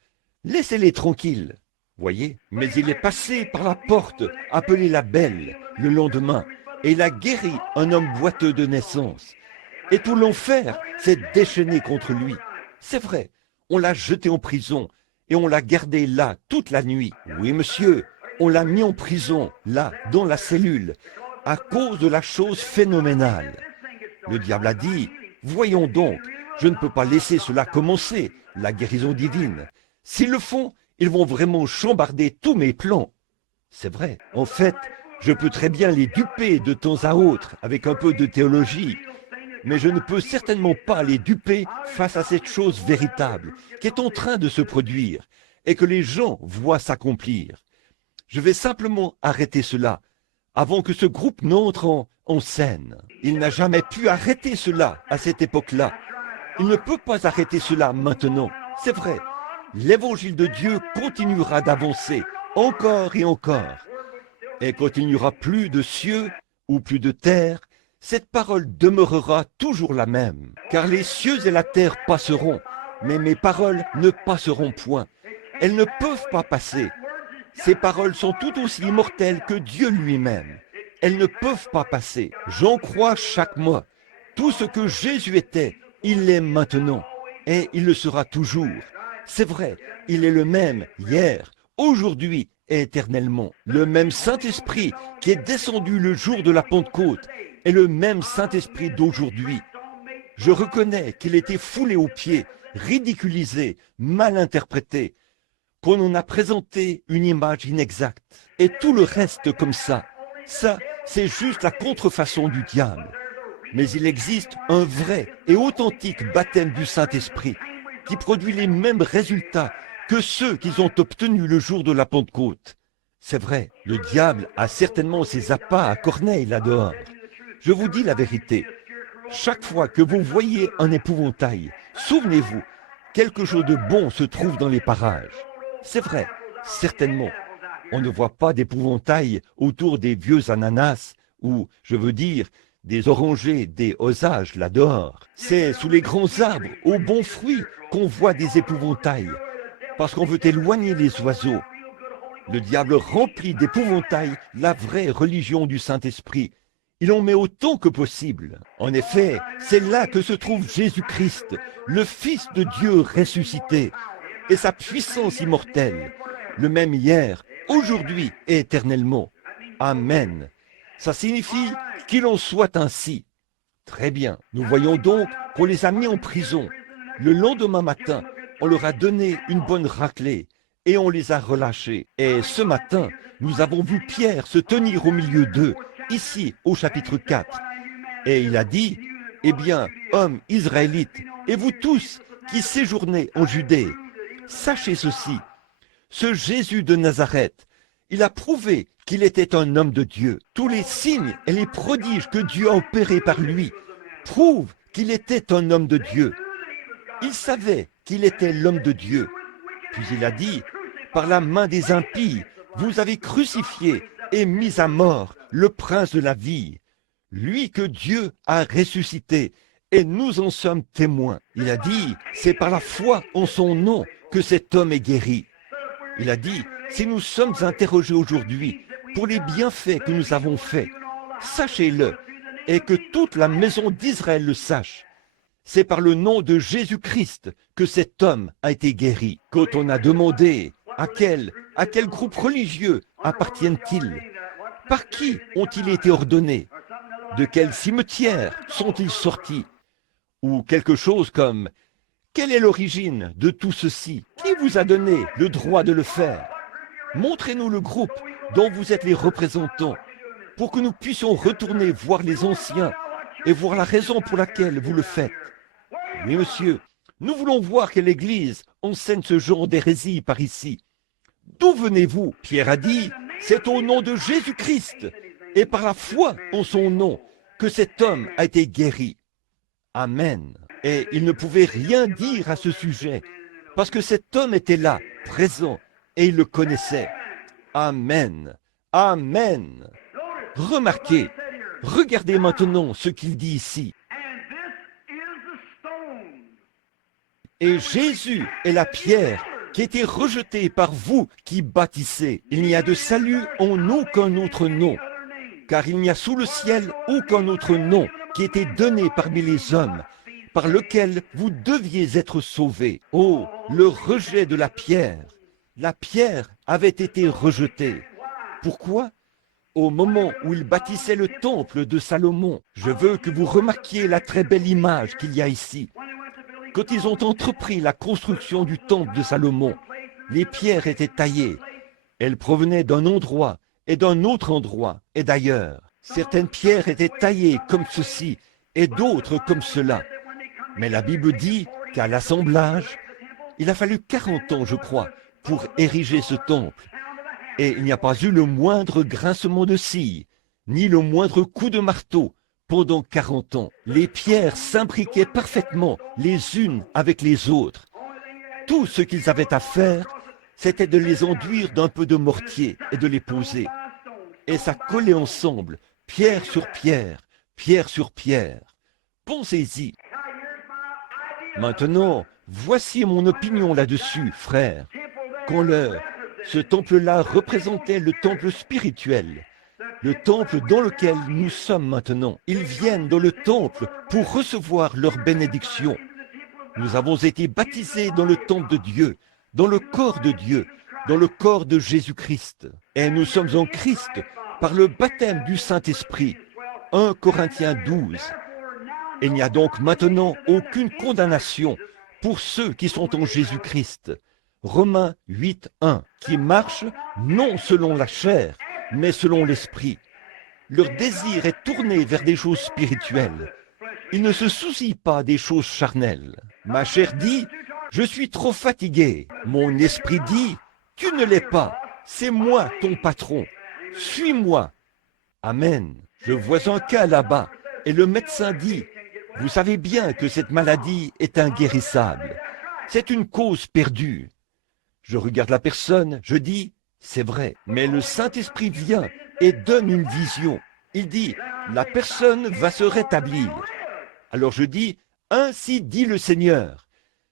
laissez-les tranquilles. Voyez, mais il est passé par la porte appelée la Belle le lendemain, et il a guéri un homme boiteux de naissance. Et tout l'enfer s'est déchaîné contre lui. C'est vrai, on l'a jeté en prison, et on l'a gardé là toute la nuit. Oui, monsieur, on l'a mis en prison, là, dans la cellule, à cause de la chose phénoménale. Le diable a dit, « Voyons donc, je ne peux pas laisser cela commencer, la guérison divine. S'ils le font, ils vont vraiment chambarder tous mes plans. » C'est vrai. En fait, je peux très bien les duper de temps à autre avec un peu de théologie, mais je ne peux certainement pas les duper face à cette chose véritable qui est en train de se produire et que les gens voient s'accomplir. Je vais simplement arrêter cela avant que ce groupe n'entre en scène. Il n'a jamais pu arrêter cela à cette époque-là. Il ne peut pas arrêter cela maintenant. C'est vrai. L'évangile de Dieu continuera d'avancer encore et encore. Et quand il n'y aura plus de cieux ou plus de terre, cette parole demeurera toujours la même. Car les cieux et la terre passeront, mais mes paroles ne passeront point. Elles ne peuvent pas passer. Ces paroles sont tout aussi immortelles que Dieu lui-même. Elles ne peuvent pas passer. J'en crois chaque mois. Tout ce que Jésus était, il l'est maintenant. Et il le sera toujours. C'est vrai, il est le même hier, aujourd'hui et éternellement. Le même Saint-Esprit qui est descendu le jour de la Pentecôte est le même Saint-Esprit d'aujourd'hui. Je reconnais qu'il était foulé aux pieds, ridiculisé, mal interprété, qu'on en a présenté une image inexacte. Et tout le reste comme ça, c'est juste la contrefaçon du diable. Mais il existe un vrai et authentique baptême du Saint-Esprit qui produit les mêmes résultats que ceux qu'ils ont obtenus le jour de la Pentecôte. C'est vrai, le diable a certainement ses appâts à Corneille là-dehors. Je vous dis la vérité. Chaque fois que vous voyez un épouvantail, souvenez-vous, quelque chose de bon se trouve dans les parages. C'est vrai, certainement. On ne voit pas d'épouvantail autour des vieux ananas ou, je veux dire, des orangers, des osages là dehors. C'est sous les grands arbres, aux bons fruits, qu'on voit des épouvantails, parce qu'on veut éloigner les oiseaux. Le diable remplit d'épouvantail la vraie religion du Saint-Esprit. Il en met autant que possible. En effet, c'est là que se trouve Jésus-Christ, le Fils de Dieu ressuscité, et sa puissance immortelle, le même hier, aujourd'hui et éternellement. Amen. Ça signifie qu'il en soit ainsi. Très bien. Nous voyons donc qu'on les a mis en prison. Le lendemain matin, on leur a donné une bonne raclée et on les a relâchés. Et ce matin, nous avons vu Pierre se tenir au milieu d'eux, ici au chapitre 4. Et il a dit, « Eh bien, hommes israélites, et vous tous qui séjournez en Judée, sachez ceci, ce Jésus de Nazareth, il a prouvé qu'il était un homme de Dieu. Tous les signes et les prodiges que Dieu a opérés par lui prouvent qu'il était un homme de Dieu. Il savait qu'il était l'homme de Dieu. Puis il a dit, par la main des impies, vous avez crucifié et mis à mort le prince de la vie, lui que Dieu a ressuscité, et nous en sommes témoins. Il a dit, c'est par la foi en son nom que cet homme est guéri. Il a dit, si nous sommes interrogés aujourd'hui pour les bienfaits que nous avons faits, sachez-le, et que toute la maison d'Israël le sache. C'est par le nom de Jésus-Christ que cet homme a été guéri. Quand on a demandé à quel groupe religieux appartiennent-ils, par qui ont-ils été ordonnés, de quel cimetière sont-ils sortis, ou quelque chose comme quelle est l'origine de tout ceci? Qui vous a donné le droit de le faire? Montrez-nous le groupe dont vous êtes les représentants, pour que nous puissions retourner voir les anciens et voir la raison pour laquelle vous le faites. Oui, monsieur, nous voulons voir que l'Église enseigne ce genre d'hérésie par ici. D'où venez-vous? Pierre a dit, c'est au nom de Jésus-Christ et par la foi en son nom que cet homme a été guéri. Amen. Et il ne pouvait rien dire à ce sujet, parce que cet homme était là, présent, et il le connaissait. Amen. Amen. Remarquez, regardez maintenant ce qu'il dit ici. Et Jésus est la pierre qui a été rejetée par vous qui bâtissez. Il n'y a de salut en aucun autre nom, car il n'y a sous le ciel aucun autre nom qui ait été donné parmi les hommes, par lequel vous deviez être sauvés. Oh, le rejet de la pierre. La pierre avait été rejetée. Pourquoi? Au moment où ils bâtissaient le temple de Salomon. Je veux que vous remarquiez la très belle image qu'il y a ici. Quand ils ont entrepris la construction du temple de Salomon, les pierres étaient taillées. Elles provenaient d'un endroit et d'un autre endroit et d'ailleurs. Certaines pierres étaient taillées comme ceci et d'autres comme cela. Mais la Bible dit qu'à l'assemblage, il a fallu 40 ans, je crois, pour ériger ce temple. Et il n'y a pas eu le moindre grincement de scie, ni le moindre coup de marteau pendant 40 ans. Les pierres s'imbriquaient parfaitement les unes avec les autres. Tout ce qu'ils avaient à faire, c'était de les enduire d'un peu de mortier et de les poser. Et ça collait ensemble, pierre sur pierre, pierre sur pierre. Pensez-y. Maintenant, voici mon opinion là-dessus, frère. Ce temple-là représentait le temple spirituel, le temple dans lequel nous sommes maintenant. Ils viennent dans le temple pour recevoir leur bénédiction. Nous avons été baptisés dans le temple de Dieu, dans le corps de Dieu, dans le corps de Jésus-Christ. Et nous sommes en Christ par le baptême du Saint-Esprit. 1 Corinthiens 12. Il n'y a donc maintenant aucune condamnation pour ceux qui sont en Jésus-Christ. Romains 8, 1, qui marchent non selon la chair, mais selon l'esprit. Leur désir est tourné vers des choses spirituelles. Ils ne se soucient pas des choses charnelles. Ma chair dit, je suis trop fatigué. Mon esprit dit, tu ne l'es pas. C'est moi ton patron. Suis-moi. Amen. Je vois un cas là-bas et le médecin dit, vous savez bien que cette maladie est inguérissable. C'est une cause perdue. Je regarde la personne, je dis, c'est vrai, mais le Saint-Esprit vient et donne une vision. Il dit, la personne va se rétablir. Alors je dis, ainsi dit le Seigneur,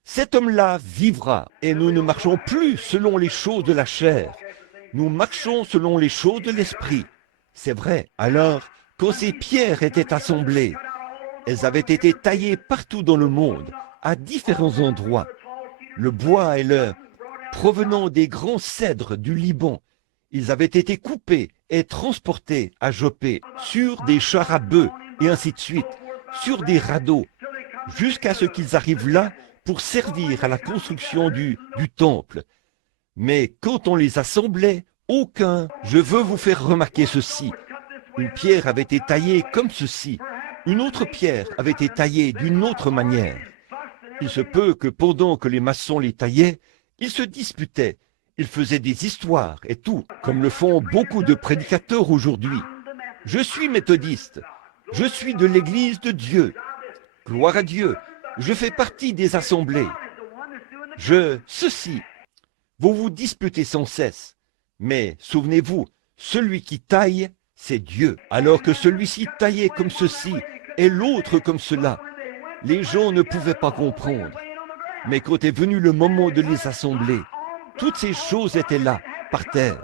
cet homme-là vivra, et nous ne marchons plus selon les choses de la chair, nous marchons selon les choses de l'Esprit. C'est vrai. Alors, quand ces pierres étaient assemblées, elles avaient été taillées partout dans le monde, à différents endroits. Le bois et l'œuf, provenant des grands cèdres du Liban, ils avaient été coupés et transportés à Joppé, sur des chars à bœufs, et ainsi de suite, sur des radeaux, jusqu'à ce qu'ils arrivent là pour servir à la construction du temple. Mais quand on les assemblait, je veux vous faire remarquer ceci, une pierre avait été taillée comme ceci, une autre pierre avait été taillée d'une autre manière. Il se peut que pendant que les maçons les taillaient, ils se disputaient, ils faisaient des histoires et tout, comme le font beaucoup de prédicateurs aujourd'hui. Je suis méthodiste, je suis de l'Église de Dieu. Gloire à Dieu, je fais partie des assemblées. Vous vous disputez sans cesse. Mais souvenez-vous, celui qui taille, c'est Dieu. Alors que celui-ci taillait comme ceci et l'autre comme cela, les gens ne pouvaient pas comprendre. Mais quand est venu le moment de les assembler, toutes ces choses étaient là, par terre.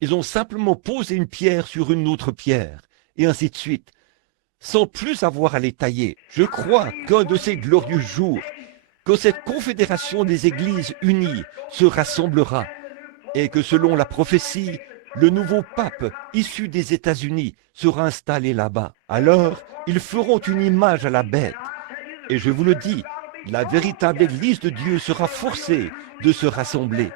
Ils ont simplement posé une pierre sur une autre pierre, et ainsi de suite. sans plus avoir à les tailler. Je crois qu'un de ces glorieux jours, quand cette confédération des églises unies se rassemblera, et que selon la prophétie, le nouveau pape issu des États-Unis sera installé là-bas. Alors, ils feront une image à la bête. Et je vous le dis, la véritable Église de Dieu sera forcée de se rassembler.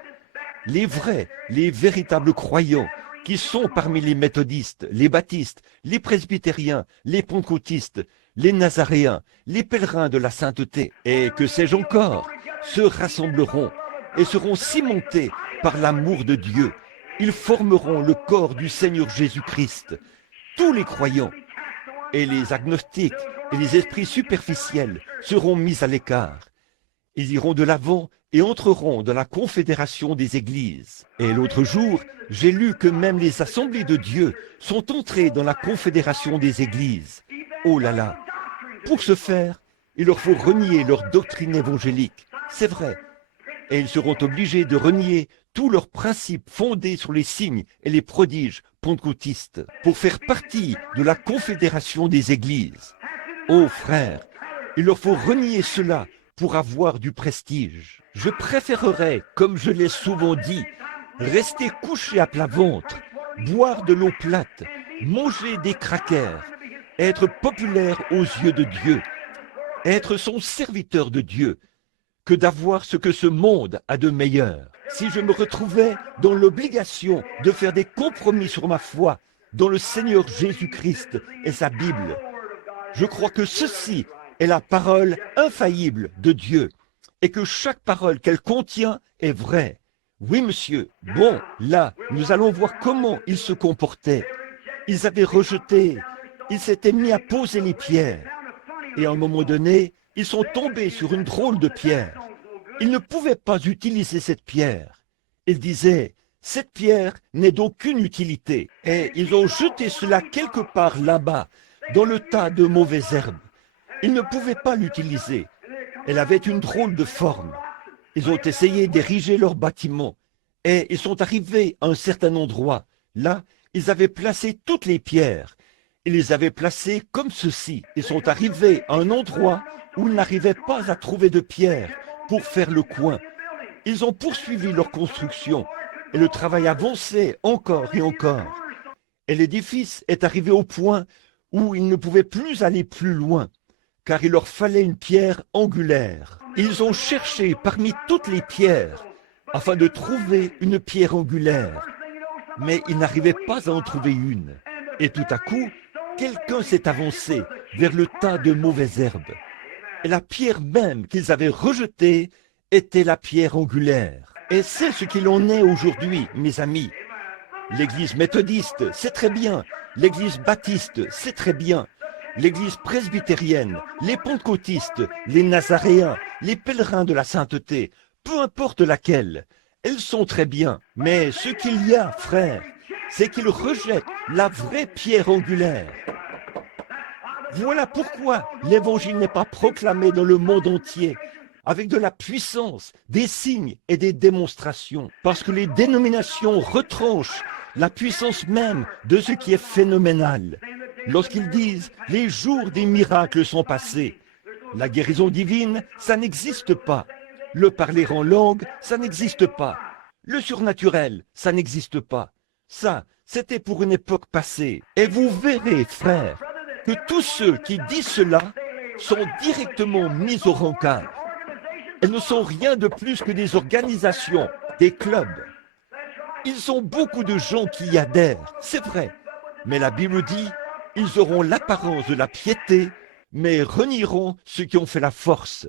Les vrais, les véritables croyants, qui sont parmi les méthodistes, les baptistes, les presbytériens, les pentecôtistes, les nazaréens, les pèlerins de la sainteté, et que sais-je encore, se rassembleront et seront cimentés par l'amour de Dieu. Ils formeront le corps du Seigneur Jésus-Christ. Tous les croyants et les agnostiques et les esprits superficiels seront mis à l'écart. Ils iront de l'avant et entreront dans la confédération des églises. Et l'autre jour, j'ai lu que même les assemblées de Dieu sont entrées dans la confédération des églises. Oh là là! Pour ce faire, il leur faut renier leur doctrine évangélique. C'est vrai. Et ils seront obligés de renier tous leurs principes fondés sur les signes et les prodiges pentecôtistes pour faire partie de la confédération des églises. Oh frères, il leur faut renier cela pour avoir du prestige. Je préférerais, comme je l'ai souvent dit, rester couché à plat ventre, boire de l'eau plate, manger des crackers, être populaire aux yeux de Dieu, être son serviteur de Dieu, que d'avoir ce que ce monde a de meilleur. Si je me retrouvais dans l'obligation de faire des compromis sur ma foi dans le Seigneur Jésus-Christ et sa Bible, je crois que ceci est la parole infaillible de Dieu et que chaque parole qu'elle contient est vraie. Oui, monsieur. Bon, là, nous allons voir comment ils se comportaient. Ils avaient rejeté, ils s'étaient mis à poser les pierres. Et à un moment donné, ils sont tombés sur une drôle de pierre. Ils ne pouvaient pas utiliser cette pierre. Ils disaient, cette pierre n'est d'aucune utilité. Et ils ont jeté cela quelque part là-bas, dans le tas de mauvaises herbes. Ils ne pouvaient pas l'utiliser. Elle avait une drôle de forme. Ils ont essayé d'ériger leur bâtiment. Et ils sont arrivés à un certain endroit. Là, ils avaient placé toutes les pierres. Ils les avaient placées comme ceci. Ils sont arrivés à un endroit où ils n'arrivaient pas à trouver de pierres pour faire le coin. Ils ont poursuivi leur construction et le travail avançait encore et encore. Et l'édifice est arrivé au point où ils ne pouvaient plus aller plus loin, car il leur fallait une pierre angulaire. Ils ont cherché parmi toutes les pierres afin de trouver une pierre angulaire, mais ils n'arrivaient pas à en trouver une. Et tout à coup, quelqu'un s'est avancé vers le tas de mauvaises herbes. Et la pierre même qu'ils avaient rejetée était la pierre angulaire. Et c'est ce qu'il en est aujourd'hui, mes amis. L'église méthodiste, c'est très bien. L'église baptiste, c'est très bien. L'église presbytérienne, les pentecôtistes, les nazaréens, les pèlerins de la sainteté, peu importe laquelle, elles sont très bien. Mais ce qu'il y a, frères, c'est qu'ils rejettent la vraie pierre angulaire. Voilà pourquoi l'évangile n'est pas proclamé dans le monde entier, avec de la puissance, des signes et des démonstrations, parce que les dénominations retranchent la puissance même de ce qui est phénoménal. Lorsqu'ils disent « les jours des miracles sont passés », la guérison divine, ça n'existe pas. Le parler en langue, ça n'existe pas. Le surnaturel, ça n'existe pas. Ça, c'était pour une époque passée. Et vous verrez, frères, que tous ceux qui disent cela sont directement mis au rencard. Elles ne sont rien de plus que des organisations, des clubs. Ils ont beaucoup de gens qui y adhèrent, c'est vrai. Mais la Bible dit, ils auront l'apparence de la piété, mais renieront ceux qui ont fait la force.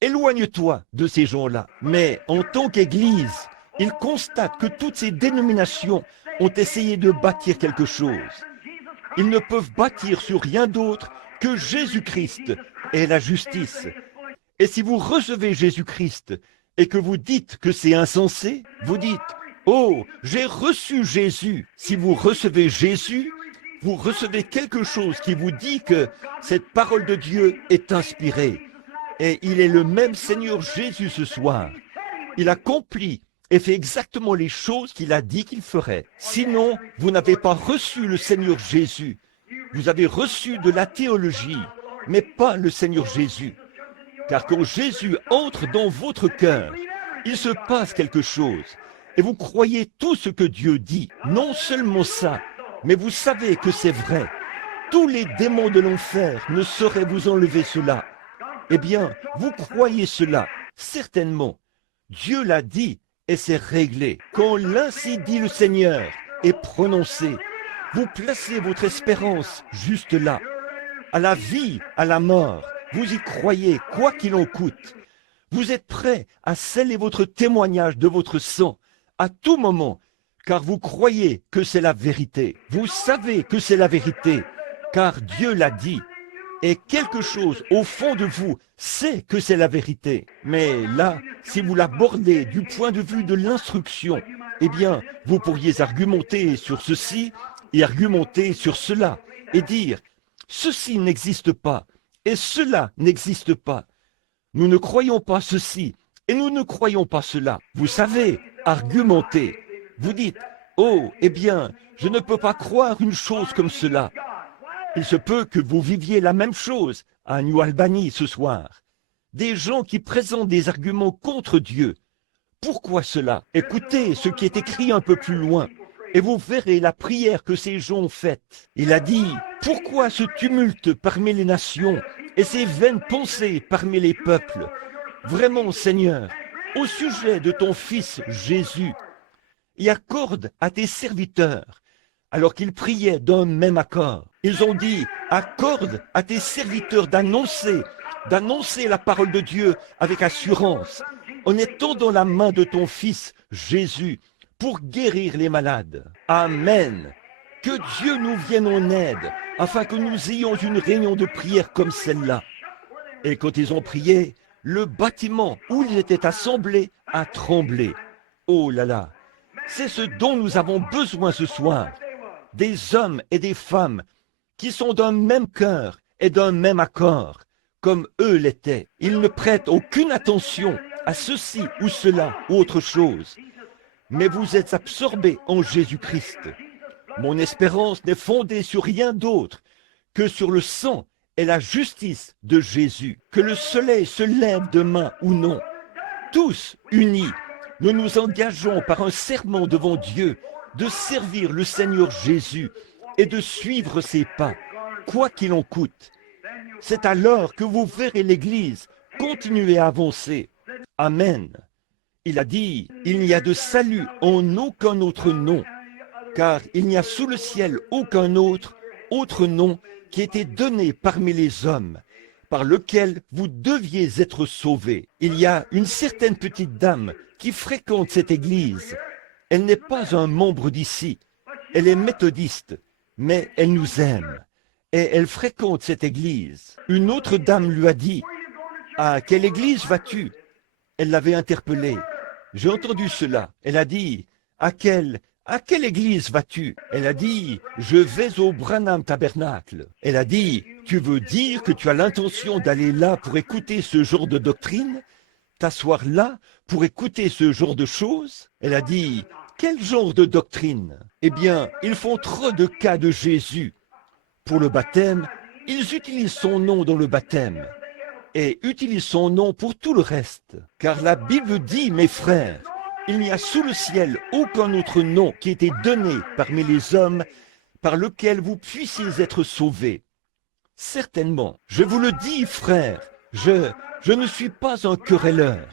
Éloigne-toi de ces gens-là. Mais en tant qu'Église, ils constatent que toutes ces dénominations ont essayé de bâtir quelque chose. Ils ne peuvent bâtir sur rien d'autre que Jésus-Christ et la justice. Et si vous recevez Jésus-Christ et que vous dites que c'est insensé, vous dites « Oh, j'ai reçu Jésus ». Si vous recevez Jésus, vous recevez quelque chose qui vous dit que cette parole de Dieu est inspirée. Et il est le même Seigneur Jésus ce soir. Il accomplit et fait exactement les choses qu'il a dit qu'il ferait. Sinon, vous n'avez pas reçu le Seigneur Jésus. Vous avez reçu de la théologie, mais pas le Seigneur Jésus. Car quand Jésus entre dans votre cœur, il se passe quelque chose. Et vous croyez tout ce que Dieu dit. Non seulement ça, mais vous savez que c'est vrai. Tous les démons de l'enfer ne sauraient vous enlever cela. Eh bien, vous croyez cela, certainement. Dieu l'a dit et c'est réglé. Quand l'ainsi dit le Seigneur est prononcé, vous placez votre espérance juste là. À la vie, à la mort, vous y croyez, quoi qu'il en coûte. Vous êtes prêt à sceller votre témoignage de votre sang à tout moment, car vous croyez que c'est la vérité. Vous savez que c'est la vérité, car Dieu l'a dit. Et quelque chose au fond de vous sait que c'est la vérité. Mais là, si vous l'abordez du point de vue de l'instruction, eh bien, vous pourriez argumenter sur ceci et argumenter sur cela et dire « ceci n'existe pas et cela n'existe pas. Nous ne croyons pas ceci et nous ne croyons pas cela. » Vous savez, argumenter. Vous dites « oh, eh bien, je ne peux pas croire une chose comme cela. » Il se peut que vous viviez la même chose à New Albany ce soir. Des gens qui présentent des arguments contre Dieu. Pourquoi cela? Écoutez ce qui est écrit un peu plus loin, et vous verrez la prière que ces gens ont faite. Il a dit, pourquoi ce tumulte parmi les nations et ces vaines pensées parmi les peuples? Vraiment, Seigneur, au sujet de ton Fils Jésus, et accorde à tes serviteurs, alors qu'ils priaient d'un même accord. Ils ont dit, accorde à tes serviteurs d'annoncer la parole de Dieu avec assurance, en étant dans la main de ton Fils Jésus, pour guérir les malades. Amen. Que Dieu nous vienne en aide, afin que nous ayons une réunion de prière comme celle-là. Et quand ils ont prié, le bâtiment où ils étaient assemblés a tremblé. Oh là là, c'est ce dont nous avons besoin ce soir. Des hommes et des femmes qui sont d'un même cœur et d'un même accord, comme eux l'étaient. Ils ne prêtent aucune attention à ceci ou cela ou autre chose. Mais vous êtes absorbés en Jésus-Christ. Mon espérance n'est fondée sur rien d'autre que sur le sang et la justice de Jésus. Que le soleil se lève demain ou non, tous unis, nous nous engageons par un serment devant Dieu de servir le Seigneur Jésus et de suivre ses pas, quoi qu'il en coûte. C'est alors que vous verrez l'Église continuer à avancer. Amen. Il a dit, il n'y a de salut en aucun autre nom, car il n'y a sous le ciel aucun autre nom qui ait été donné parmi les hommes, par lequel vous deviez être sauvés. Il y a une certaine petite dame qui fréquente cette église. Elle n'est pas un membre d'ici, elle est méthodiste, mais elle nous aime, et elle fréquente cette église. Une autre dame lui a dit, « À quelle église vas-tu » Elle l'avait interpellée. J'ai entendu cela. Elle a dit, à quelle église vas-tu? Elle a dit, je vais au Branham Tabernacle. Elle a dit, tu veux dire que tu as l'intention d'aller là pour écouter ce genre de doctrine? T'asseoir là pour écouter ce genre de choses? Elle a dit, quel genre de doctrine? Eh bien, ils font trop de cas de Jésus. Pour le baptême, ils utilisent son nom dans le baptême et utilisent son nom pour tout le reste. Car la Bible dit, mes frères, il n'y a sous le ciel aucun autre nom qui ait été donné parmi les hommes par lequel vous puissiez être sauvés. Certainement, je vous le dis, frères, je ne suis pas un querelleur,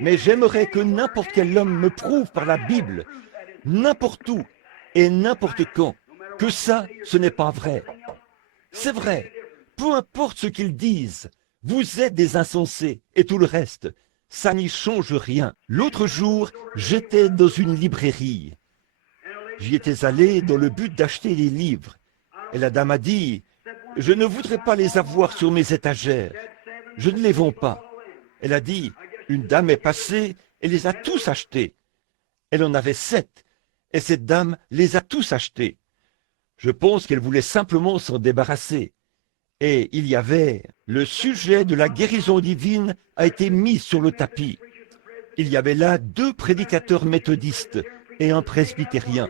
mais j'aimerais que n'importe quel homme me prouve par la Bible, n'importe où et n'importe quand, que ça, ce n'est pas vrai. C'est vrai, peu importe ce qu'ils disent, vous êtes des insensés et tout le reste, ça n'y change rien. L'autre jour, j'étais dans une librairie. J'y étais allé dans le but d'acheter des livres. Et la dame a dit, je ne voudrais pas les avoir sur mes étagères. Je ne les vends pas. Elle a dit, une dame est passée et les a tous achetés. Elle en avait 7, et cette dame les a tous achetés. Je pense qu'elle voulait simplement s'en débarrasser. Et il y avait, le sujet de la guérison divine a été mis sur le tapis. Il y avait là 2 prédicateurs méthodistes et un presbytérien.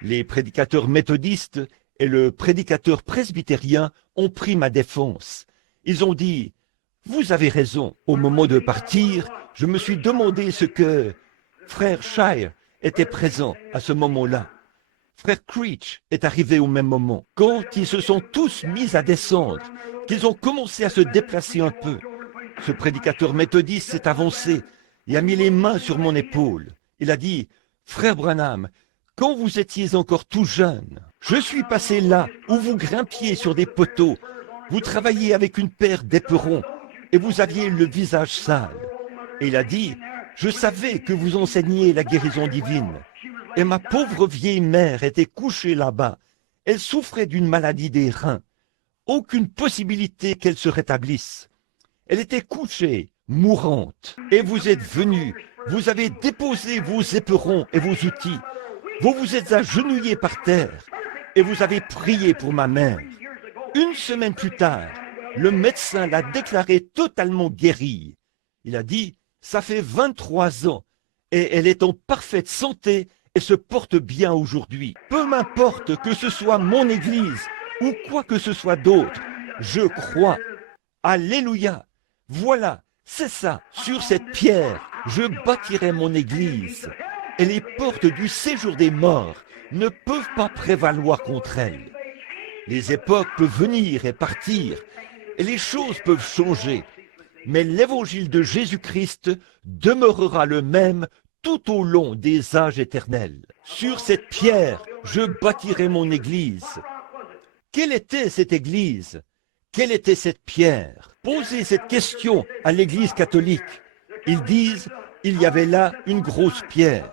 Les prédicateurs méthodistes et le prédicateur presbytérien ont pris ma défense. Ils ont dit, « Vous avez raison. » Au moment de partir, je me suis demandé ce que frère Shire était présent à ce moment-là. Frère Creech est arrivé au même moment. Quand ils se sont tous mis à descendre, qu'ils ont commencé à se déplacer un peu, ce prédicateur méthodiste s'est avancé et a mis les mains sur mon épaule. Il a dit, « Frère Branham, quand vous étiez encore tout jeune, je suis passé là où vous grimpiez sur des poteaux, vous travailliez avec une paire d'éperons et vous aviez le visage sale. » Et il a dit, « Je savais que vous enseigniez la guérison divine. Et ma pauvre vieille mère était couchée là-bas. Elle souffrait d'une maladie des reins. Aucune possibilité qu'elle se rétablisse. Elle était couchée, mourante. Et vous êtes venu, vous avez déposé vos éperons et vos outils. Vous vous êtes agenouillés par terre et vous avez prié pour ma mère. Une semaine plus tard, le médecin l'a déclarée totalement guérie. Il a dit, ça fait 23 ans et elle est en parfaite santé et se porte bien aujourd'hui. Peu m'importe que ce soit mon église ou quoi que ce soit d'autre, je crois. Alléluia. Voilà, c'est ça, sur cette pierre, je bâtirai mon église. Et les portes du séjour des morts ne peuvent pas prévaloir contre elle. Les époques peuvent venir et partir, et les choses peuvent changer, mais l'évangile de Jésus-Christ demeurera le même tout au long des âges éternels. Sur cette pierre, je bâtirai mon église. Quelle était cette église? Quelle était cette pierre? Posez cette question à l'église catholique. Ils disent, il y avait là une grosse pierre.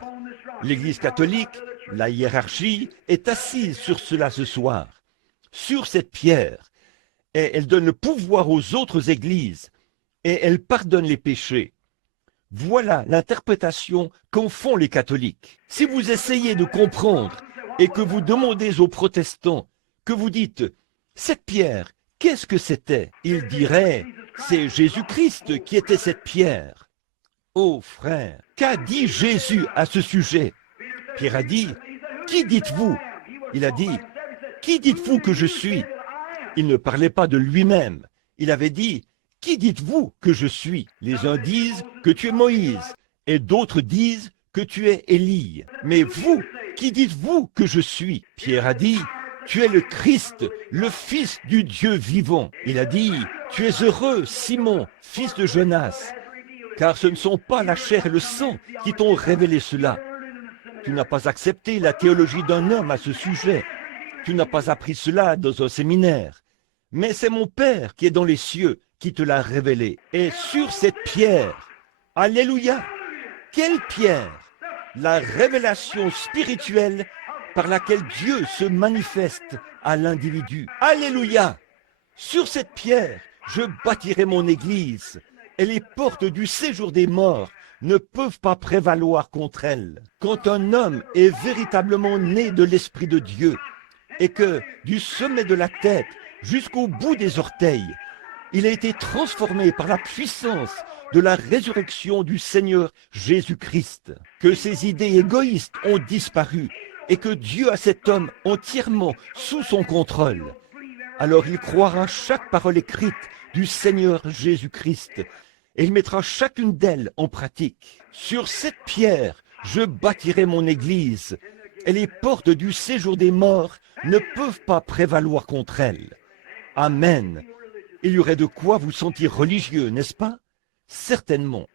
L'église catholique, la hiérarchie, est assise sur cela ce soir, sur cette pierre, et elle donne le pouvoir aux autres églises, et elle pardonne les péchés. Voilà l'interprétation qu'en font les catholiques. Si vous essayez de comprendre et que vous demandez aux protestants, que vous dites « cette pierre, qu'est-ce que c'était ?» Ils diraient « c'est Jésus-Christ qui était cette pierre ». Oh frère, qu'a dit Jésus à ce sujet? Pierre a dit « qui dites-vous » Il a dit « qui dites-vous que je suis ?» Il ne parlait pas de lui-même. Il avait dit « qui dites-vous que je suis ?» Les uns disent que tu es Moïse et d'autres disent que tu es Élie. Mais vous, qui dites-vous que je suis? Pierre a dit « tu es le Christ, le Fils du Dieu vivant. » Il a dit « tu es heureux, Simon, fils de Jonas, car ce ne sont pas la chair et le sang qui t'ont révélé cela. Tu n'as pas accepté la théologie d'un homme à ce sujet. Tu n'as pas appris cela dans un séminaire. Mais c'est mon Père qui est dans les cieux qui te l'a révélé. Et sur cette pierre, alléluia, quelle pierre? La révélation spirituelle par laquelle Dieu se manifeste à l'individu. Alléluia! Sur cette pierre, je bâtirai mon église, et les portes du séjour des morts ne peuvent pas prévaloir contre elle. Quand un homme est véritablement né de l'Esprit de Dieu, et que du sommet de la tête jusqu'au bout des orteils, il a été transformé par la puissance de la résurrection du Seigneur Jésus-Christ, que ses idées égoïstes ont disparu et que Dieu a cet homme entièrement sous son contrôle. Alors il croira chaque parole écrite du Seigneur Jésus-Christ et il mettra chacune d'elles en pratique. Sur cette pierre, je bâtirai mon église et les portes du séjour des morts ne peuvent pas prévaloir contre elle. Amen. Il y aurait de quoi vous sentir religieux, n'est-ce pas? Certainement.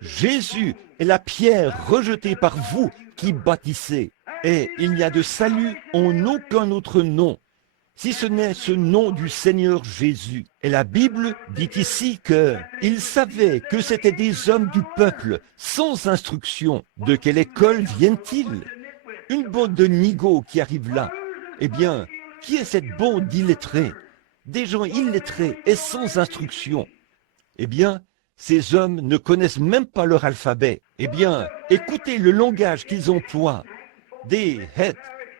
Jésus est la pierre rejetée par vous qui bâtissez. Et il n'y a de salut en aucun autre nom, si ce n'est ce nom du Seigneur Jésus. Et la Bible dit ici qu'ils savaient que c'étaient des hommes du peuple, sans instruction. De quelle école viennent-ils? Une bande de nigauds qui arrive là. Eh bien, qui est cette bande d'illettrés? Des gens illettrés et sans instruction. Eh bien, ces hommes ne connaissent même pas leur alphabet. Eh bien, écoutez le langage qu'ils emploient. Des, het,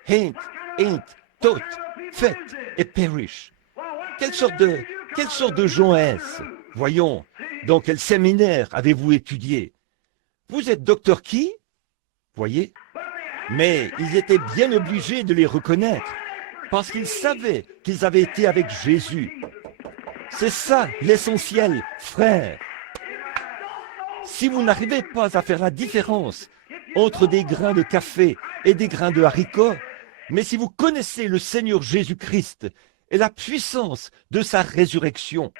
haint, ain't, tot, fait et perish. Quelle sorte de gens est-ce? Voyons, dans quel séminaire avez-vous étudié? Vous êtes docteur qui? Voyez? Mais ils étaient bien obligés de les reconnaître. parce qu'ils savaient qu'ils avaient été avec Jésus. C'est ça l'essentiel, frère. Si vous n'arrivez pas à faire la différence entre des grains de café et des grains de haricots, mais si vous connaissez le Seigneur Jésus-Christ et la puissance de sa résurrection,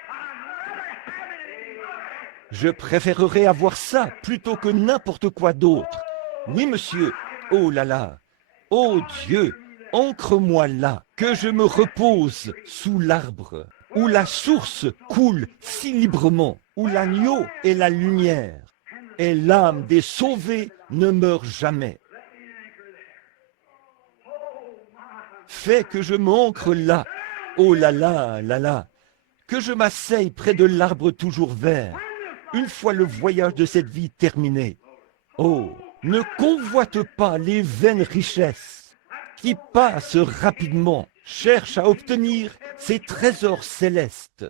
je préférerais avoir ça plutôt que n'importe quoi d'autre. Oui, monsieur, oh là là, oh Dieu, ancre-moi là, que je me repose sous l'arbre, où la source coule si librement, où l'agneau est la lumière, et l'âme des sauvés ne meurt jamais. Fais que je m'ancre là, oh là là, que je m'asseye près de l'arbre toujours vert, une fois le voyage de cette vie terminé. Oh, ne convoite pas les vaines richesses qui passent rapidement, cherche à obtenir ces trésors célestes.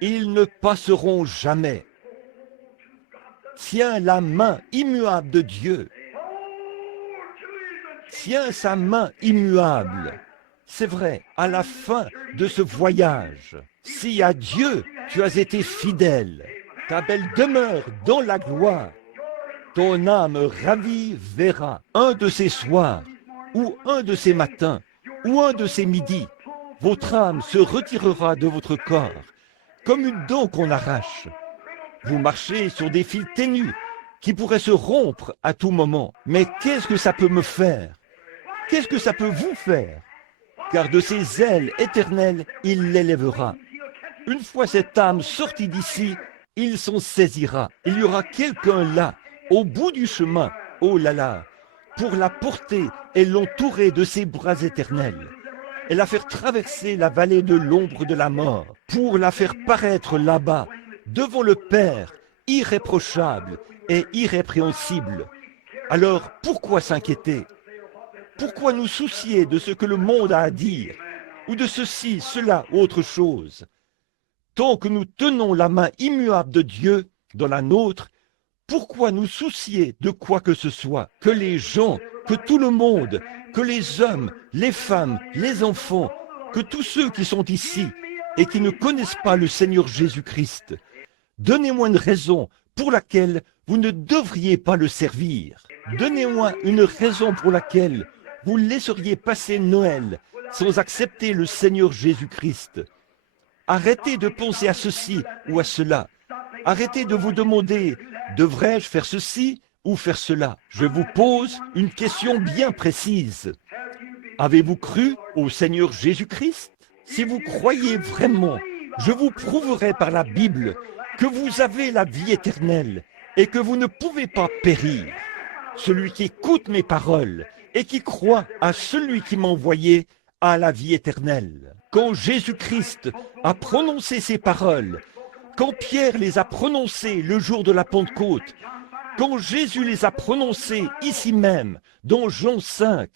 Ils ne passeront jamais. Tiens la main immuable de Dieu. Tiens sa main immuable. C'est vrai, à la fin de ce voyage, si à Dieu tu as été fidèle, ta belle demeure dans la gloire, ton âme ravie verra un de ces soirs, ou un de ces matins, ou un de ces midis, votre âme se retirera de votre corps, comme une dent qu'on arrache. Vous marchez sur des fils ténus, qui pourraient se rompre à tout moment. Mais qu'est-ce que ça peut me faire? Qu'est-ce que ça peut vous faire? Car de ses ailes éternelles, il l'élèvera. Une fois cette âme sortie d'ici, il s'en saisira. Il y aura quelqu'un là, au bout du chemin, oh là là, pour la porter et l'entourer de ses bras éternels, et la faire traverser la vallée de l'ombre de la mort, pour la faire paraître là-bas, devant le Père, irréprochable et irrépréhensible. Alors, pourquoi s'inquiéter? Pourquoi nous soucier de ce que le monde a à dire, ou de ceci, cela, autre chose? Tant que nous tenons la main immuable de Dieu dans la nôtre, pourquoi nous soucier de quoi que ce soit? Que les gens, que tout le monde, que les hommes, les femmes, les enfants, que tous ceux qui sont ici et qui ne connaissent pas le Seigneur Jésus-Christ, donnez-moi une raison pour laquelle vous ne devriez pas le servir. Donnez-moi une raison pour laquelle vous laisseriez passer Noël sans accepter le Seigneur Jésus-Christ. Arrêtez de penser à ceci ou à cela. Arrêtez de vous demander, devrais-je faire ceci ou faire cela? Je vous pose une question bien précise. Avez-vous cru au Seigneur Jésus-Christ? Si vous croyez vraiment, je vous prouverai par la Bible que vous avez la vie éternelle et que vous ne pouvez pas périr. Celui qui écoute mes paroles et qui croit à celui qui m'a envoyé a la vie éternelle. Quand Jésus-Christ a prononcé ces paroles, quand Pierre les a prononcées le jour de la Pentecôte, quand Jésus les a prononcées ici même, dans Jean 5,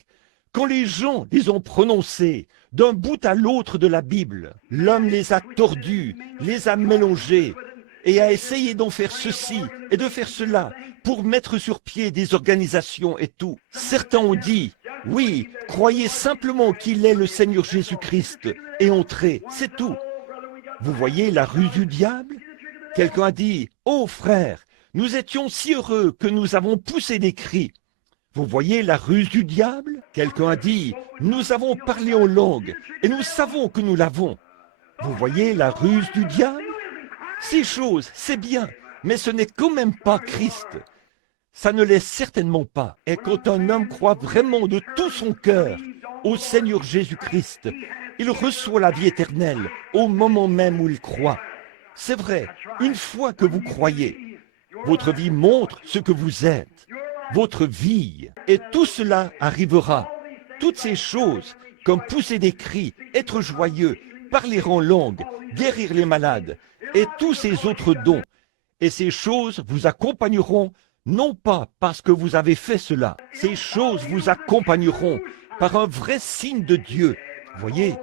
quand les gens les ont prononcées d'un bout à l'autre de la Bible, l'homme les a tordus, les a mélangés et a essayé d'en faire ceci et de faire cela pour mettre sur pied des organisations et tout. Certains ont dit, oui, croyez simplement qu'il est le Seigneur Jésus-Christ et entrez, c'est tout. Vous voyez la ruse du diable? Quelqu'un a dit, oh frère, nous étions si heureux que nous avons poussé des cris. Vous voyez la ruse du diable? Quelqu'un a dit, nous avons parlé en langue et nous savons que nous l'avons. Vous voyez la ruse du diable? Ces choses, c'est bien, mais ce n'est quand même pas Christ. Ça ne l'est certainement pas. Et quand un homme croit vraiment de tout son cœur au Seigneur Jésus-Christ, il reçoit la vie éternelle au moment même où il croit. C'est vrai, une fois que vous croyez, votre vie montre ce que vous êtes, votre vie, et tout cela arrivera. Toutes ces choses, comme pousser des cris, être joyeux, parler en langue, guérir les malades, et tous ces autres dons. Et ces choses vous accompagneront, non pas parce que vous avez fait cela, ces choses vous accompagneront par un vrai signe de Dieu. Voyez,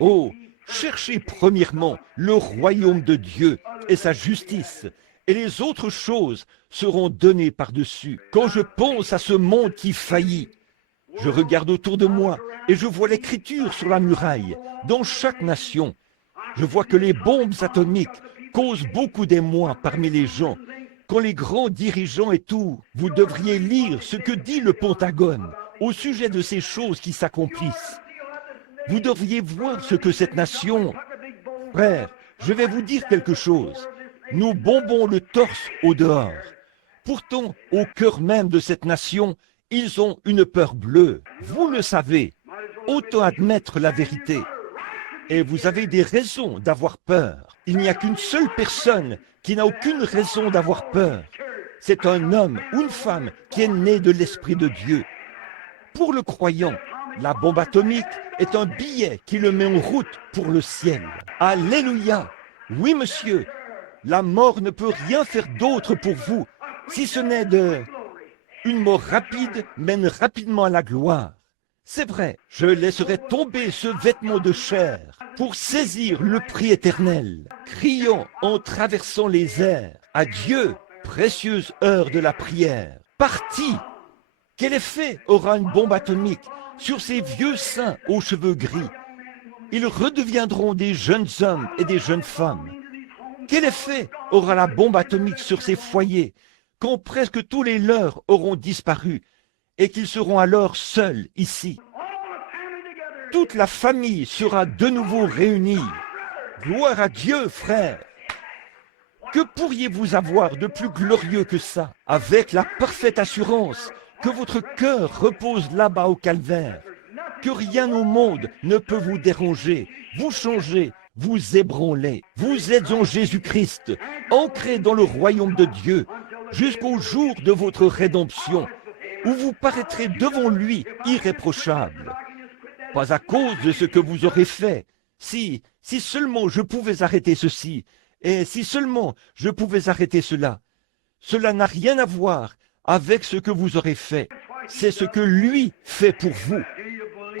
oh, cherchez premièrement le royaume de Dieu et sa justice, et les autres choses seront données par-dessus. Quand je pense à ce monde qui faillit, Je regarde autour de moi et je vois l'écriture sur la muraille, dans chaque nation. Je vois que les bombes atomiques causent beaucoup d'émoi parmi les gens. Quand les grands dirigeants et tout, vous devriez lire ce que dit le Pentagone au sujet de ces choses qui s'accomplissent. Vous devriez voir ce que cette nation... Frère, je vais vous dire quelque chose. Nous bombons le torse au dehors. Pourtant, au cœur même de cette nation, ils ont une peur bleue. Vous le savez. Autant admettre la vérité. Et vous avez des raisons d'avoir peur. Il n'y a qu'une seule personne qui n'a aucune raison d'avoir peur. C'est un homme ou une femme qui est né de l'Esprit de Dieu. Pour le croyant, la bombe atomique est un billet qui le met en route pour le ciel. Alléluia! Oui, monsieur, la mort ne peut rien faire d'autre pour vous, si ce n'est une mort rapide mène rapidement à la gloire. C'est vrai, je laisserai tomber ce vêtement de chair pour saisir le prix éternel, criant en traversant les airs. Adieu, précieuse heure de la prière. Parti! Quel effet aura une bombe atomique sur ces vieux saints aux cheveux gris? Ils redeviendront des jeunes hommes et des jeunes femmes. Quel effet aura la bombe atomique sur ces foyers quand presque tous les leurs auront disparu et qu'ils seront alors seuls ici? Toute la famille sera de nouveau réunie. Gloire à Dieu, frère! Que pourriez-vous avoir de plus glorieux que ça, avec la parfaite assurance que votre cœur repose là-bas au calvaire, que rien au monde ne peut vous déranger, vous changer, vous ébranler. Vous êtes en Jésus-Christ, ancré dans le royaume de Dieu, jusqu'au jour de votre rédemption, où vous paraîtrez devant lui irréprochable. Pas à cause de ce que vous aurez fait. Si seulement je pouvais arrêter ceci, et si seulement je pouvais arrêter cela. Cela n'a rien à voir avec ce que vous aurez fait. C'est ce que lui fait pour vous.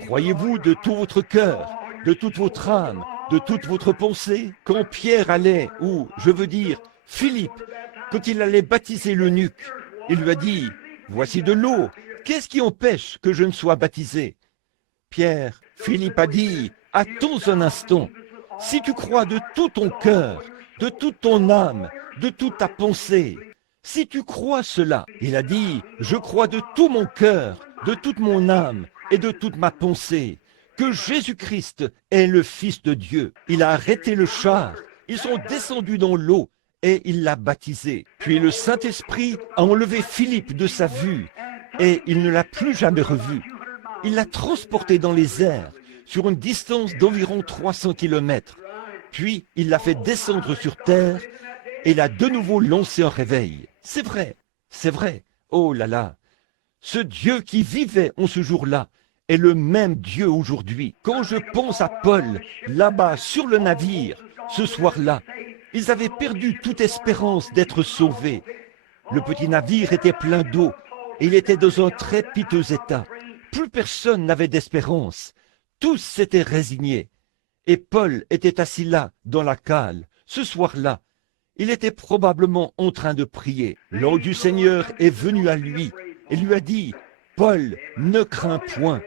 Croyez-vous de tout votre cœur, de toute votre âme, de toute votre pensée, quand Pierre allait, ou, je veux dire, Philippe, quand il allait baptiser l'eunuque, il lui a dit, « Voici de l'eau, qu'est-ce qui empêche que je ne sois baptisé ?» Philippe a dit, « Attends un instant, si tu crois de tout ton cœur, de toute ton âme, de toute ta pensée, si tu crois cela, il a dit, je crois de tout mon cœur, de toute mon âme et de toute ma pensée, que Jésus-Christ est le Fils de Dieu. Il a arrêté le char, ils sont descendus dans l'eau et il l'a baptisé. Puis le Saint-Esprit a enlevé Philippe de sa vue et il ne l'a plus jamais revu. Il l'a transporté dans les airs sur une distance d'environ 300 kilomètres. Puis il l'a fait descendre sur terre et l'a de nouveau lancé en réveil. C'est vrai, oh là là. Ce Dieu qui vivait en ce jour-là est le même Dieu aujourd'hui. Quand je pense à Paul, là-bas sur le navire, ce soir-là, ils avaient perdu toute espérance d'être sauvés. Le petit navire était plein d'eau et il était dans un très piteux état. Plus personne n'avait d'espérance. Tous s'étaient résignés. Et Paul était assis là, dans la cale, ce soir-là. Il était probablement en train de prier. L'ange du Seigneur est venu à lui et lui a dit, « Paul, ne crains point,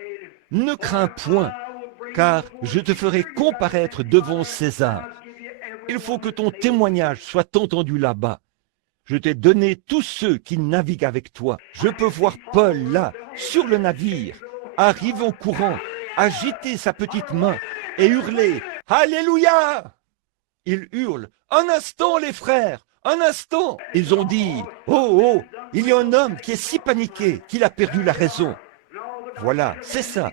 car je te ferai comparaître devant César. Il faut que ton témoignage soit entendu là-bas. Je t'ai donné tous ceux qui naviguent avec toi. Je peux voir Paul là, sur le navire, arriver en courant, agiter sa petite main et hurler « Alléluia !» Il hurle « Un instant, les frères, un instant !» Ils ont dit « Oh, oh, il y a un homme qui est si paniqué qu'il a perdu la raison. » Voilà, c'est ça.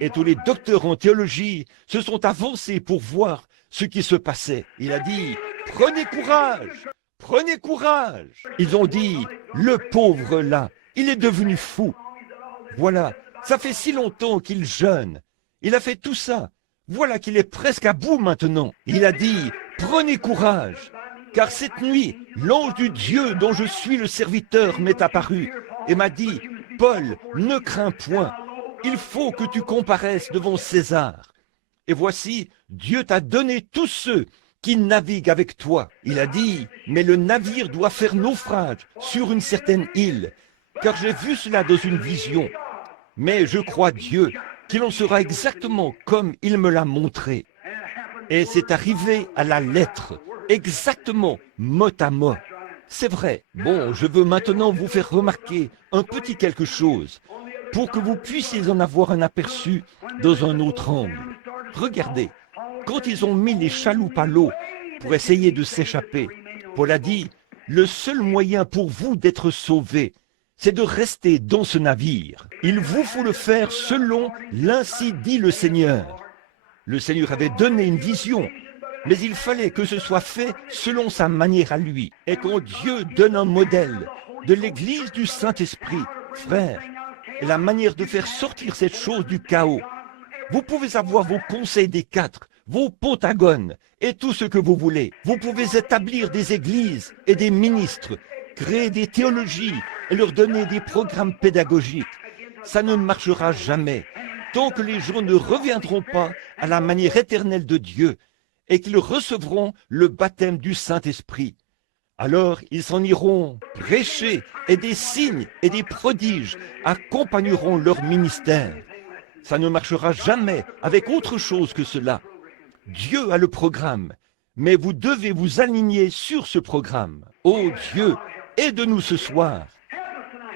Et tous les docteurs en théologie se sont avancés pour voir ce qui se passait. Il a dit « Prenez courage, prenez courage !» Ils ont dit « Le pauvre là, il est devenu fou. Voilà, ça fait si longtemps qu'il jeûne. Il a fait tout ça. Voilà qu'il est presque à bout maintenant. » Il a dit « Prenez courage, car cette nuit, l'ange du Dieu dont je suis le serviteur m'est apparu et m'a dit « Paul, ne crains point, il faut que tu comparaisses devant César. Et voici, Dieu t'a donné tous ceux qui naviguent avec toi. » Il a dit « Mais le navire doit faire naufrage sur une certaine île, car j'ai vu cela dans une vision. Mais je crois Dieu qu'il en sera exactement comme il me l'a montré. Et c'est arrivé à la lettre, exactement, mot à mot. C'est vrai. Bon, je veux maintenant vous faire remarquer un petit quelque chose pour que vous puissiez en avoir un aperçu dans un autre angle. Regardez, quand ils ont mis les chaloupes à l'eau pour essayer de s'échapper, Paul a dit, le seul moyen pour vous d'être sauvés, c'est de rester dans ce navire. Il vous faut le faire selon l'ainsi dit le Seigneur. Le Seigneur avait donné une vision, mais il fallait que ce soit fait selon sa manière à lui. Et quand Dieu donne un modèle de l'Église du Saint-Esprit, frère, et la manière de faire sortir cette chose du chaos, vous pouvez avoir vos conseils des quatre, vos pentagones et tout ce que vous voulez. Vous pouvez établir des églises et des ministres, créer des théologies et leur donner des programmes pédagogiques. Ça ne marchera jamais tant que les gens ne reviendront pas à la manière éternelle de Dieu et qu'ils recevront le baptême du Saint-Esprit. Alors ils s'en iront prêcher et des signes et des prodiges accompagneront leur ministère. Ça ne marchera jamais avec autre chose que cela. Dieu a le programme, mais vous devez vous aligner sur ce programme. Oh Dieu, aide-nous ce soir.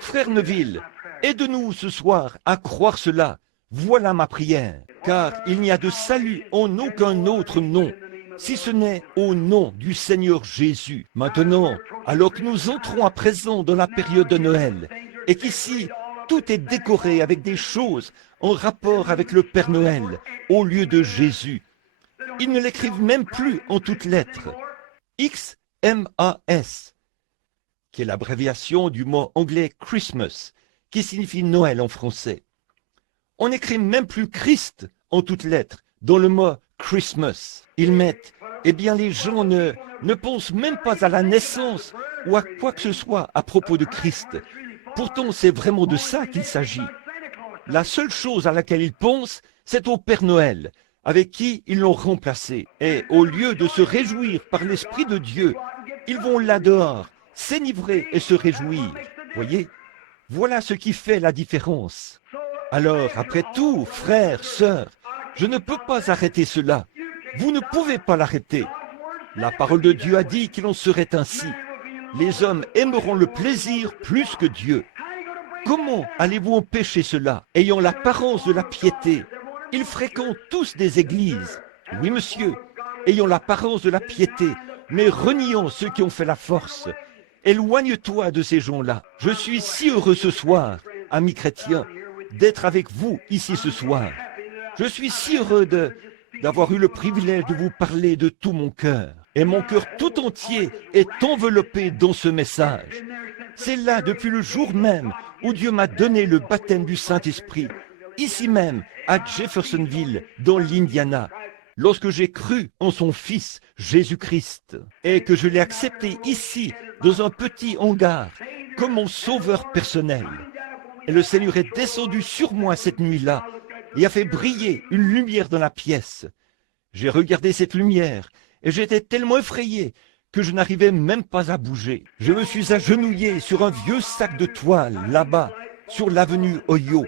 Frère Neville, aide-nous ce soir à croire cela. Voilà ma prière, car il n'y a de salut en aucun autre nom, si ce n'est au nom du Seigneur Jésus. Maintenant, alors que nous entrons à présent dans la période de Noël, et qu'ici, tout est décoré avec des choses en rapport avec le Père Noël, au lieu de Jésus, ils ne l'écrivent même plus en toutes lettres. XMAS, qui est l'abréviation du mot anglais Christmas, qui signifie Noël en français. On n'écrit même plus Christ en toutes lettres dans le mot Christmas. Ils mettent, eh bien les gens ne pensent même pas à la naissance ou à quoi que ce soit à propos de Christ. Pourtant, c'est vraiment de ça qu'il s'agit. La seule chose à laquelle ils pensent, c'est au Père Noël, avec qui ils l'ont remplacé. Et au lieu de se réjouir par l'Esprit de Dieu, ils vont là dehors, s'enivrer et se réjouir. Voyez, voilà ce qui fait la différence. Alors, après tout, frères, sœurs, je ne peux pas arrêter cela. Vous ne pouvez pas l'arrêter. La parole de Dieu a dit qu'il en serait ainsi. Les hommes aimeront le plaisir plus que Dieu. Comment allez-vous empêcher cela? Ayant l'apparence de la piété, ils fréquentent tous des églises. Oui, monsieur, ayant l'apparence de la piété, mais reniant ceux qui ont fait la force. Éloigne-toi de ces gens-là. Je suis si heureux ce soir, amis chrétiens, d'être avec vous ici ce soir. Je suis si heureux d'avoir eu le privilège de vous parler de tout mon cœur. Et mon cœur tout entier est enveloppé dans ce message. C'est là, depuis le jour même où Dieu m'a donné le baptême du Saint-Esprit, ici même, à Jeffersonville, dans l'Indiana, lorsque j'ai cru en son Fils, Jésus-Christ, et que je l'ai accepté ici, dans un petit hangar, comme mon sauveur personnel. Et le Seigneur est descendu sur moi cette nuit-là, et a fait briller une lumière dans la pièce. J'ai regardé cette lumière, et j'étais tellement effrayé que je n'arrivais même pas à bouger. Je me suis agenouillé sur un vieux sac de toile, là-bas, sur l'avenue Ohio.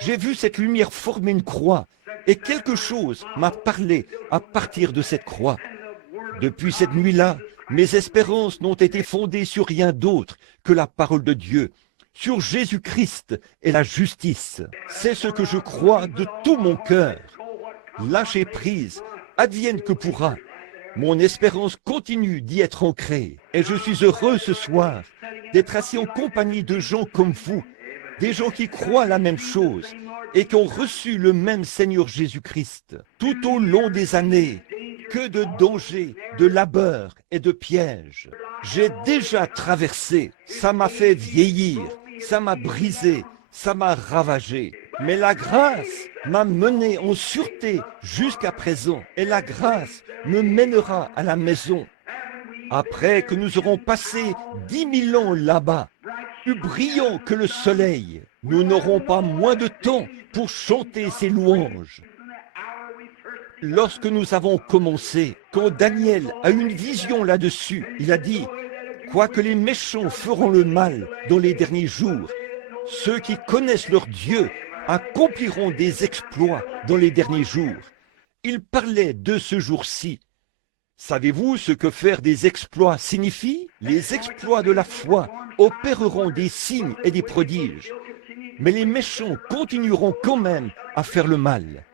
J'ai vu cette lumière former une croix, et quelque chose m'a parlé à partir de cette croix. Depuis cette nuit-là, mes espérances n'ont été fondées sur rien d'autre que la parole de Dieu, sur Jésus-Christ et la justice. C'est ce que je crois de tout mon cœur. Lâchez prise, advienne que pourra. Mon espérance continue d'y être ancrée. Et je suis heureux ce soir d'être assis en compagnie de gens comme vous, des gens qui croient la même chose et qui ont reçu le même Seigneur Jésus-Christ. Tout au long des années, que de dangers, de labeurs et de pièges. J'ai déjà traversé, ça m'a fait vieillir, ça m'a brisé, ça m'a ravagé. Mais la grâce m'a mené en sûreté jusqu'à présent. Et la grâce me mènera à la maison. Après que nous aurons passé 10 000 ans là-bas, plus brillants que le soleil, nous n'aurons pas moins de temps pour chanter ses louanges. Lorsque nous avons commencé, quand Daniel a eu une vision là-dessus, il a dit « Quoique les méchants feront le mal dans les derniers jours, ceux qui connaissent leur Dieu accompliront des exploits dans les derniers jours. Il parlait de ce jour-ci. Savez-vous ce que faire des exploits signifie? Les exploits de la foi opéreront des signes et des prodiges. Mais les méchants continueront quand même à faire le mal.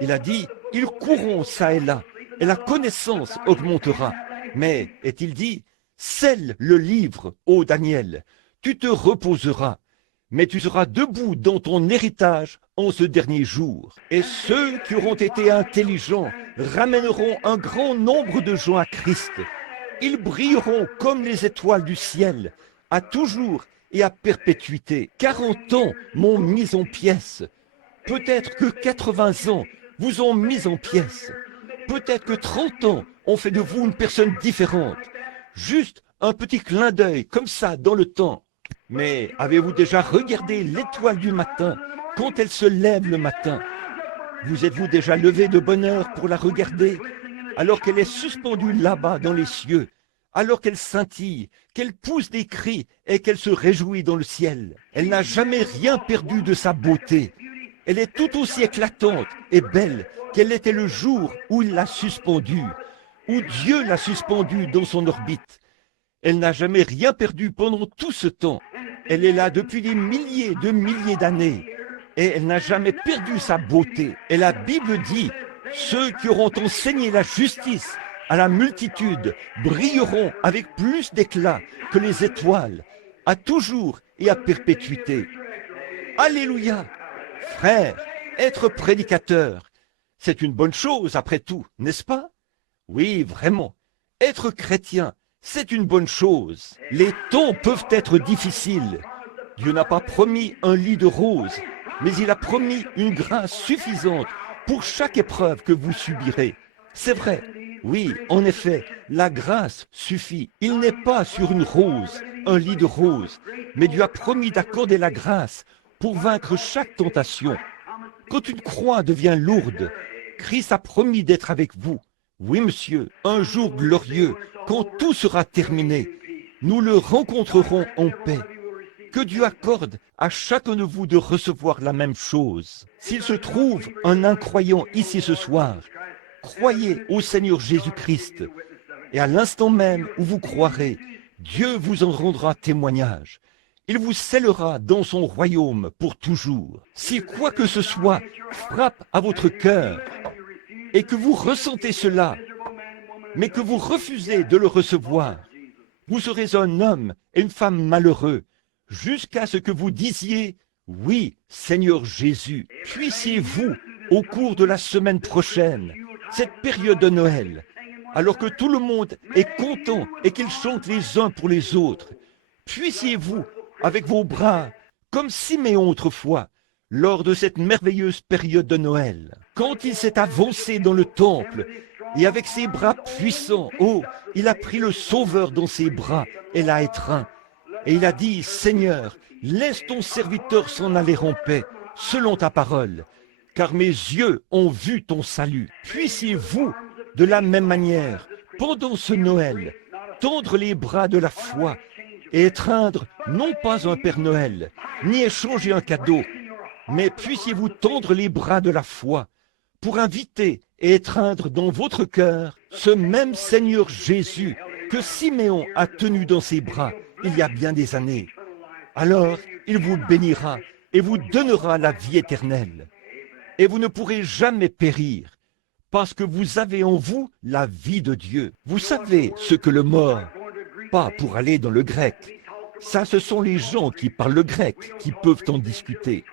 Il a dit, ils courront ça et là, et la connaissance augmentera. Mais, est-il dit, scelle le livre, ô Daniel, tu te reposeras, mais tu seras debout dans ton héritage en ce dernier jour. Et ceux qui auront été intelligents ramèneront un grand nombre de gens à Christ. Ils brilleront comme les étoiles du ciel, à toujours et à perpétuité. 40 ans m'ont mis en pièces. Peut-être que 80 ans vous ont mis en pièces. Peut-être que 30 ans ont fait de vous une personne différente. Juste un petit clin d'œil, comme ça, dans le temps. Mais avez-vous déjà regardé l'étoile du matin, quand elle se lève le matin? Vous êtes-vous déjà levé de bonne heure pour la regarder, alors qu'elle est suspendue là-bas dans les cieux, alors qu'elle scintille, qu'elle pousse des cris et qu'elle se réjouit dans le ciel? Elle n'a jamais rien perdu de sa beauté. Elle est tout aussi éclatante et belle qu'elle était le jour où il l'a suspendue, où Dieu l'a suspendue dans son orbite. Elle n'a jamais rien perdu pendant tout ce temps. Elle est là depuis des milliers de milliers d'années. Et elle n'a jamais perdu sa beauté. Et la Bible dit, ceux qui auront enseigné la justice à la multitude brilleront avec plus d'éclat que les étoiles, à toujours et à perpétuité. Alléluia! Frère, être prédicateur, c'est une bonne chose après tout, n'est-ce pas? Oui, vraiment. Être chrétien, c'est une bonne chose. Les temps peuvent être difficiles. Dieu n'a pas promis un lit de roses, mais il a promis une grâce suffisante pour chaque épreuve que vous subirez. C'est vrai, oui, en effet, la grâce suffit. Il n'est pas sur une rose, un lit de roses, mais Dieu a promis d'accorder la grâce pour vaincre chaque tentation. Quand une croix devient lourde, Christ a promis d'être avec vous. Oui, monsieur, un jour glorieux, quand tout sera terminé, nous le rencontrerons en paix. Que Dieu accorde à chacun de vous de recevoir la même chose. S'il se trouve un incroyant ici ce soir, croyez au Seigneur Jésus-Christ, et à l'instant même où vous croirez, Dieu vous en rendra témoignage. Il vous scellera dans son royaume pour toujours. Si quoi que ce soit frappe à votre cœur, et que vous ressentez cela, mais que vous refusez de le recevoir, vous serez un homme et une femme malheureux, jusqu'à ce que vous disiez, oui, Seigneur Jésus, puissiez-vous, au cours de la semaine prochaine, cette période de Noël, alors que tout le monde est content et qu'ils chantent les uns pour les autres, puissiez-vous, avec vos bras, comme Siméon autrefois, lors de cette merveilleuse période de Noël, quand il s'est avancé dans le temple, et avec ses bras puissants, oh, il a pris le Sauveur dans ses bras et l'a étreint. Et il a dit, Seigneur, laisse ton serviteur s'en aller en paix, selon ta parole, car mes yeux ont vu ton salut. Puissiez-vous, de la même manière, pendant ce Noël, tendre les bras de la foi et étreindre non pas un Père Noël, ni échanger un cadeau, mais puissiez-vous tendre les bras de la foi pour inviter et étreindre dans votre cœur ce même Seigneur Jésus que Siméon a tenu dans ses bras il y a bien des années. Alors il vous bénira et vous donnera la vie éternelle. Et vous ne pourrez jamais périr, parce que vous avez en vous la vie de Dieu. Vous savez ce que le mort, pas pour aller dans le grec, ça ce sont les gens qui parlent le grec qui peuvent en discuter.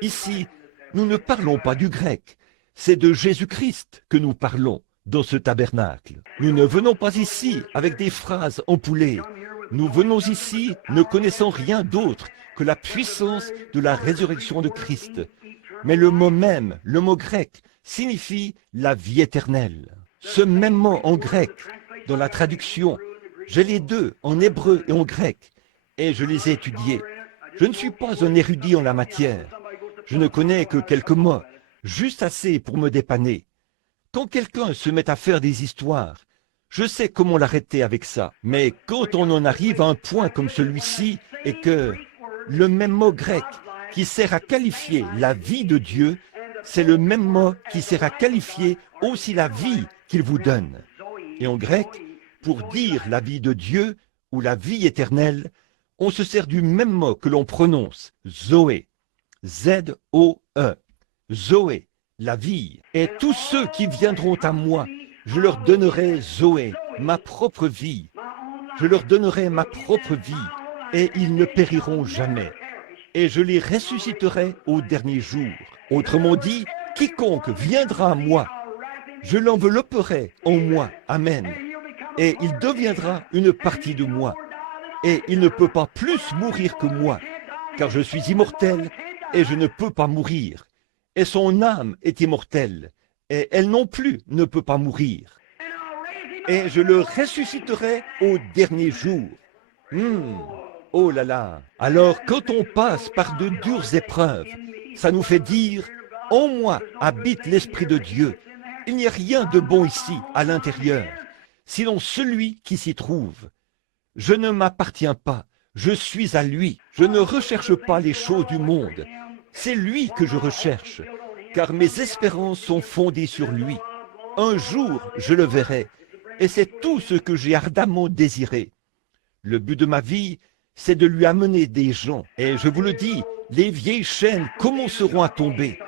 Ici, nous ne parlons pas du grec, c'est de Jésus-Christ que nous parlons dans ce tabernacle. Nous ne venons pas ici avec des phrases empoulées. Nous venons ici ne connaissant rien d'autre que la puissance de la résurrection de Christ. Mais le mot même, le mot grec, signifie la vie éternelle. Ce même mot en grec, dans la traduction, j'ai les deux, en hébreu et en grec, et je les ai étudiés. Je ne suis pas un érudit en la matière. Je ne connais que quelques mots, juste assez pour me dépanner. Quand quelqu'un se met à faire des histoires, je sais comment l'arrêter avec ça. Mais quand on en arrive à un point comme celui-ci, et que le même mot grec qui sert à qualifier la vie de Dieu, c'est le même mot qui sert à qualifier aussi la vie qu'il vous donne. Et en grec, pour dire la vie de Dieu ou la vie éternelle, on se sert du même mot que l'on prononce, Zoé. Z-O-E. Zoé, la vie. Et tous ceux qui viendront à moi, je leur donnerai Zoé, ma propre vie. Je leur donnerai ma propre vie, et ils ne périront jamais. Et je les ressusciterai au dernier jour. Autrement dit, quiconque viendra à moi, je l'envelopperai en moi. Amen. Et il deviendra une partie de moi. Et il ne peut pas plus mourir que moi, car je suis immortel et je ne peux pas mourir. Et son âme est immortelle, et elle non plus ne peut pas mourir. Et je le ressusciterai au dernier jour. Oh là là. Alors, quand on passe par de dures épreuves, ça nous fait dire, en moi habite l'Esprit de Dieu. Il n'y a rien de bon ici, à l'intérieur, sinon celui qui s'y trouve. Je ne m'appartiens pas, je suis à lui. Je ne recherche pas les choses du monde. C'est lui que je recherche, car mes espérances sont fondées sur lui. Un jour, je le verrai, et c'est tout ce que j'ai ardemment désiré. Le but de ma vie, c'est de lui amener des gens. Et je vous le dis, les vieilles chaînes commenceront à tomber,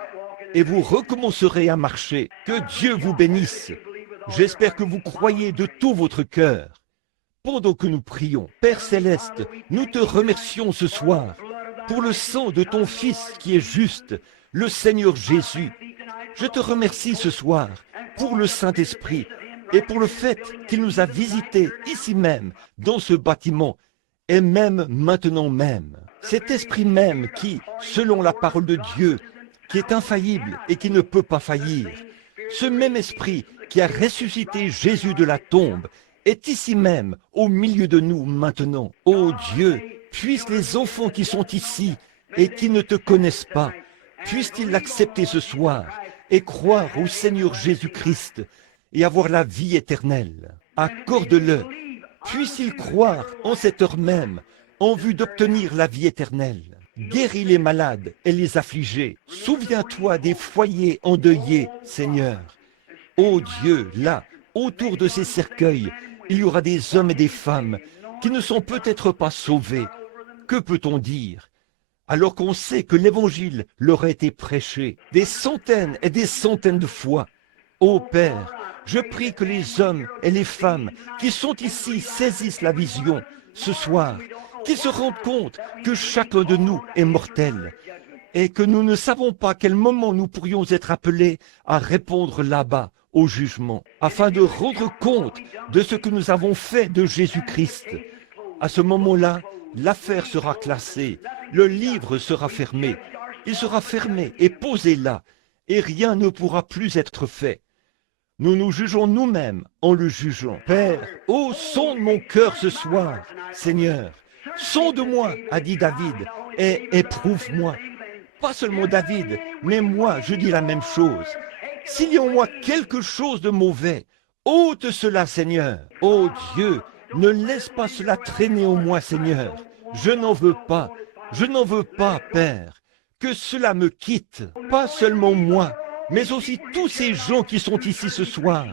et vous recommencerez à marcher. Que Dieu vous bénisse. J'espère que vous croyez de tout votre cœur. Pendant que nous prions, Père Céleste, nous te remercions ce soir pour le sang de ton Fils qui est juste, le Seigneur Jésus. Je te remercie ce soir pour le Saint-Esprit et pour le fait qu'il nous a visités ici même, dans ce bâtiment, et même maintenant même. Cet esprit même qui, selon la parole de Dieu, qui est infaillible et qui ne peut pas faillir, ce même esprit qui a ressuscité Jésus de la tombe, est ici même, au milieu de nous maintenant. Ô Dieu, puissent les enfants qui sont ici et qui ne te connaissent pas, puissent-ils l'accepter ce soir et croire au Seigneur Jésus-Christ et avoir la vie éternelle. Accorde-le. Puisse-t-il croire en cette heure même, en vue d'obtenir la vie éternelle. Guéris les malades et les affligés. Souviens-toi des foyers endeuillés, Seigneur. Ô Dieu, là, autour de ces cercueils, il y aura des hommes et des femmes qui ne sont peut-être pas sauvés. Que peut-on dire? Alors qu'on sait que l'Évangile leur a été prêché des centaines et des centaines de fois. Ô Père, je prie que les hommes et les femmes qui sont ici saisissent la vision ce soir, qu'ils se rendent compte que chacun de nous est mortel et que nous ne savons pas à quel moment nous pourrions être appelés à répondre là-bas au jugement, afin de rendre compte de ce que nous avons fait de Jésus-Christ. À ce moment-là, l'affaire sera classée, le livre sera fermé, il sera fermé et posé là, et rien ne pourra plus être fait. Nous nous jugeons nous-mêmes en le jugeant. Père, ô sonde mon cœur ce soir, Seigneur. Sonde-moi, a dit David, et éprouve-moi. Pas seulement David, mais moi, je dis la même chose. S'il y a en moi quelque chose de mauvais, ôte cela, Seigneur. Ô Dieu, ne laisse pas cela traîner en moi, Seigneur. Je n'en veux pas, Père. Que cela me quitte, pas seulement moi, mais aussi tous ces gens qui sont ici ce soir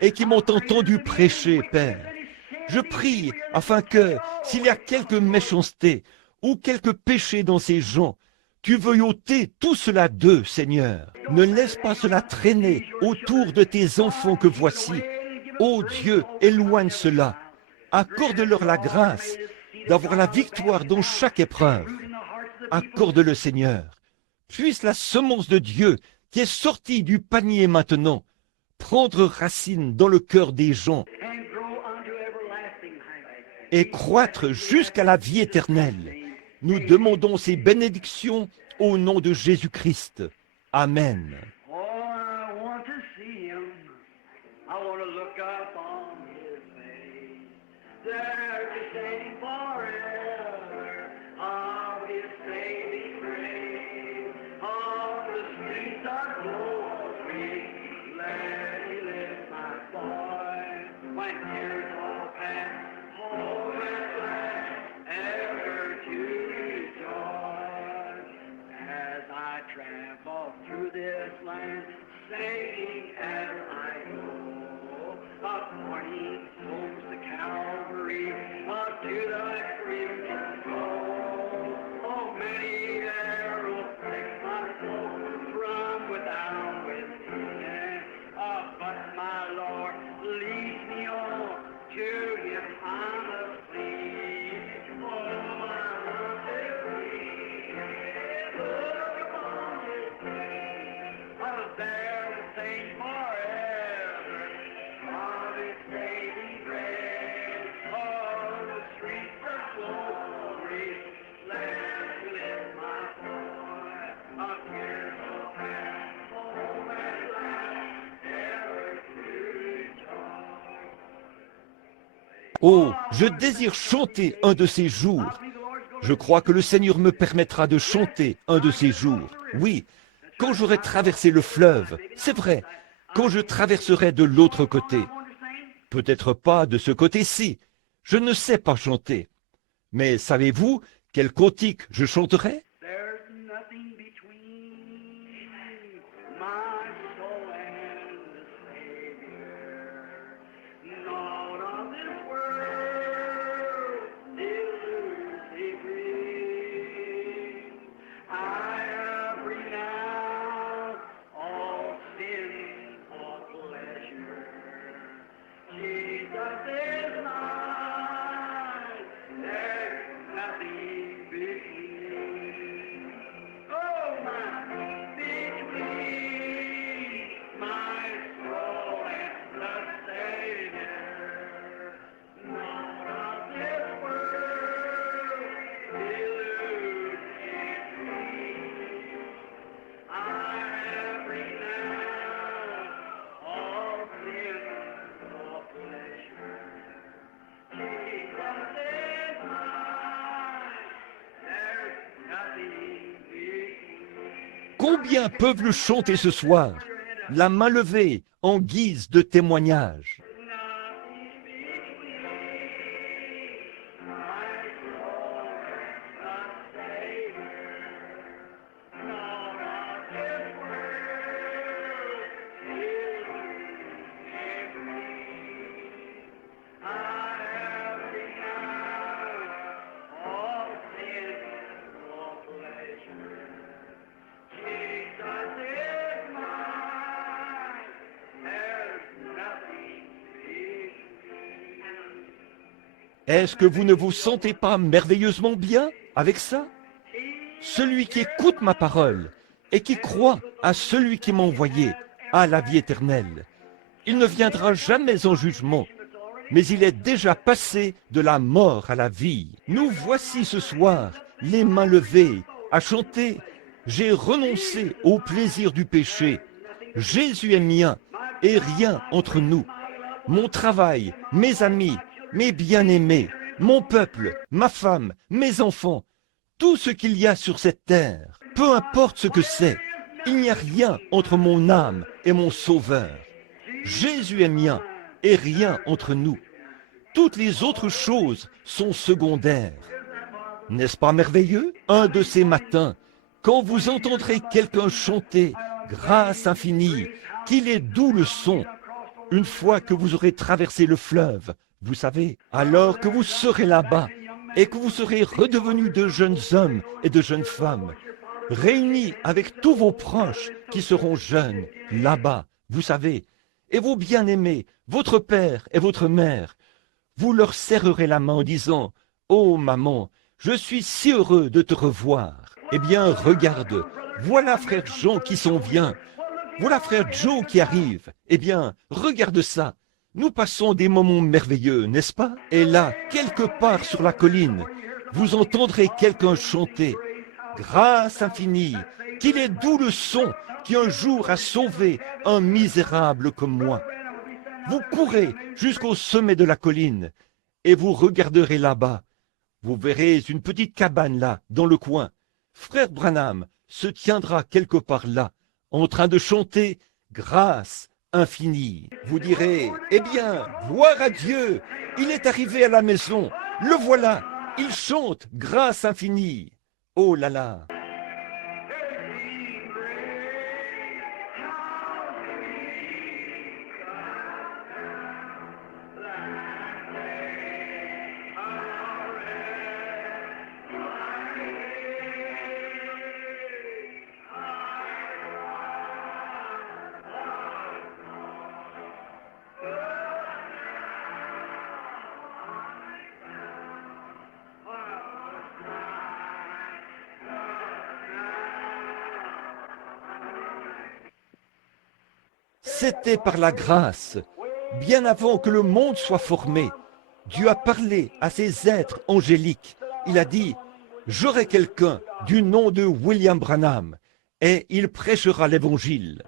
et qui m'ont entendu prêcher, Père. Je prie afin que, s'il y a quelque méchanceté ou quelque péché dans ces gens, tu veuilles ôter tout cela d'eux, Seigneur. Ne laisse pas cela traîner autour de tes enfants que voici. Ô Dieu, éloigne cela. Accorde-leur la grâce d'avoir la victoire dans chaque épreuve. Accorde-le, Seigneur. Puisse la semence de Dieu qui est sortie du panier maintenant prendre racine dans le cœur des gens et croître jusqu'à la vie éternelle. Nous demandons ces bénédictions au nom de Jésus-Christ. Amen. Oh, je désire chanter un de ces jours. Je crois que le Seigneur me permettra de chanter un de ces jours. Oui, quand j'aurai traversé le fleuve, c'est vrai, quand je traverserai de l'autre côté. Peut-être pas de ce côté-ci. Je ne sais pas chanter. Mais savez-vous quel cantique je chanterai? Combien peuvent le chanter ce soir, la main levée en guise de témoignage? Est-ce que vous ne vous sentez pas merveilleusement bien avec ça? Celui qui écoute ma parole et qui croit à celui qui m'a envoyé a la vie éternelle. Il ne viendra jamais en jugement, mais il est déjà passé de la mort à la vie. Nous voici ce soir, les mains levées, à chanter « J'ai renoncé au plaisir du péché. Jésus est mien et rien entre nous. Mon travail, mes amis, mes bien-aimés, mon peuple, ma femme, mes enfants, tout ce qu'il y a sur cette terre, peu importe ce que c'est, il n'y a rien entre mon âme et mon Sauveur. Jésus est mien et rien entre nous. Toutes les autres choses sont secondaires. N'est-ce pas merveilleux? Un de ces matins, quand vous entendrez quelqu'un chanter « Grâce infinie », qu'il est doux le son, une fois que vous aurez traversé le fleuve, vous savez, alors que vous serez là-bas et que vous serez redevenus de jeunes hommes et de jeunes femmes, réunis avec tous vos proches qui seront jeunes, là-bas, vous savez, et vos bien-aimés, votre père et votre mère, vous leur serrerez la main en disant « Oh maman, je suis si heureux de te revoir. » Eh bien, regarde, voilà frère Jean qui s'en vient. Voilà frère Joe qui arrive. Eh bien, regarde ça. Nous passons des moments merveilleux, n'est-ce pas? Et là, quelque part sur la colline, vous entendrez quelqu'un chanter « Grâce infinie, qu'il est doux le son qui un jour a sauvé un misérable comme moi. » Vous courez jusqu'au sommet de la colline et vous regarderez là-bas. Vous verrez une petite cabane là, dans le coin. Frère Branham se tiendra quelque part là, en train de chanter « Grâce infinie ». Vous direz « Eh bien, gloire à Dieu, il est arrivé à la maison, le voilà, il chante « Grâce infinie ». Oh là là! C'était par la grâce, bien avant que le monde soit formé. Dieu a parlé à ces êtres angéliques. Il a dit, j'aurai quelqu'un du nom de William Branham, et il prêchera l'évangile.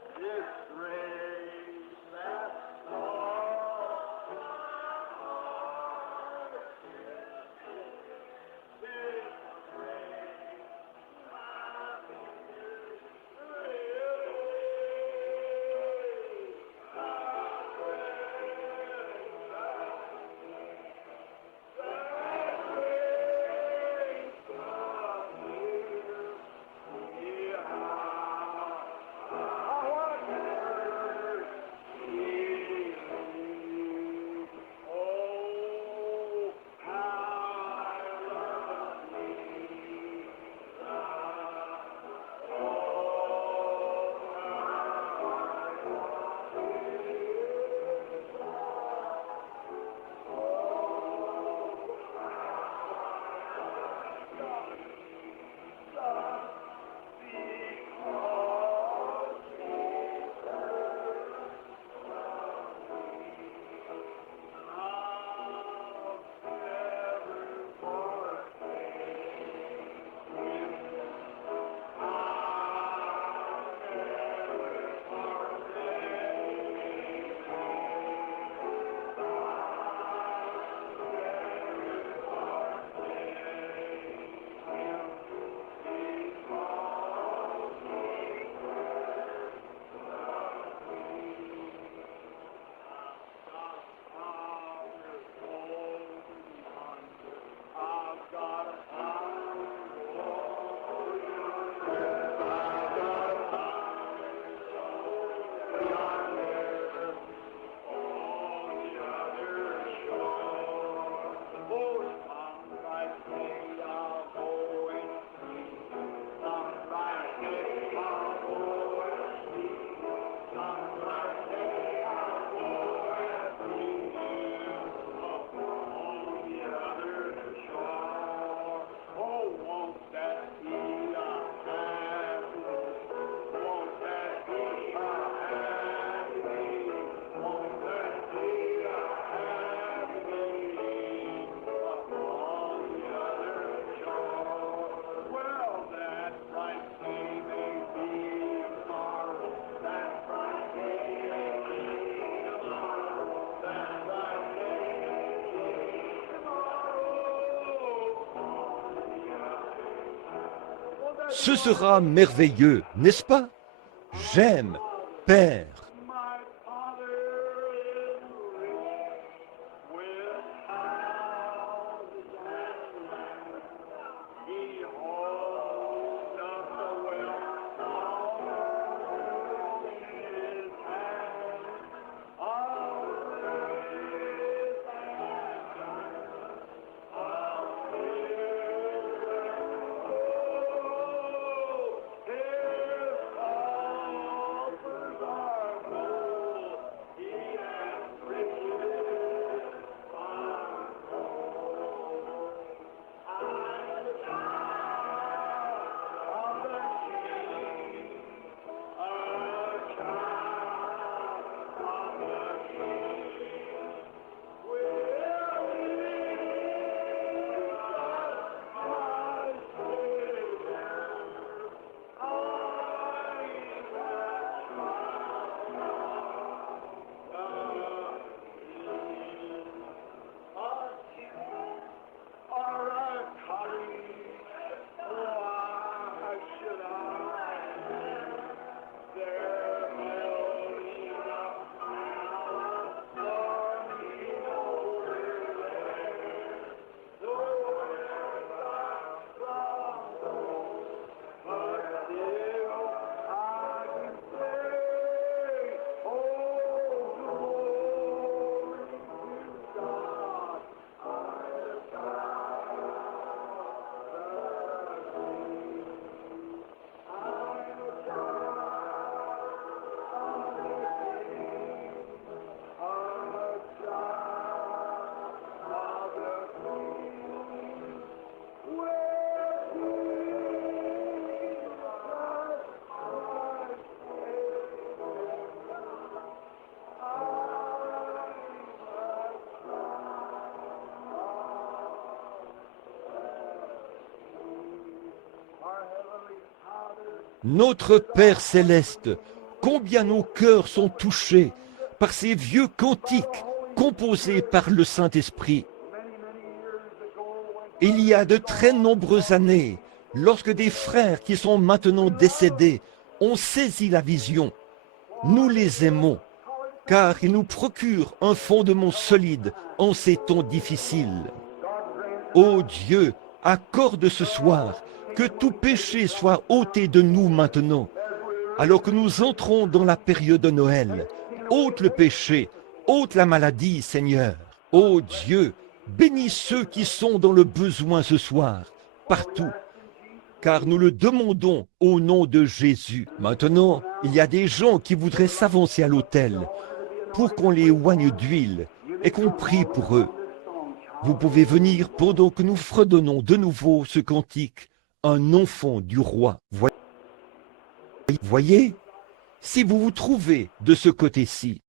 Ce sera merveilleux, n'est-ce pas? J'aime, Père. Notre Père céleste, combien nos cœurs sont touchés par ces vieux cantiques composés par le Saint-Esprit. Il y a de très nombreuses années, lorsque des frères qui sont maintenant décédés ont saisi la vision, nous les aimons, car ils nous procurent un fondement solide en ces temps difficiles. Ô Dieu, accorde ce soir que tout péché soit ôté de nous maintenant, alors que nous entrons dans la période de Noël. Ôte le péché, ôte la maladie, Seigneur. Ô Dieu, bénis ceux qui sont dans le besoin ce soir, partout, car nous le demandons au nom de Jésus. Maintenant, il y a des gens qui voudraient s'avancer à l'autel pour qu'on les oigne d'huile et qu'on prie pour eux. Vous pouvez venir pendant que nous fredonnons de nouveau ce cantique, un enfant du roi. Voyez, si vous vous trouvez de ce côté-ci,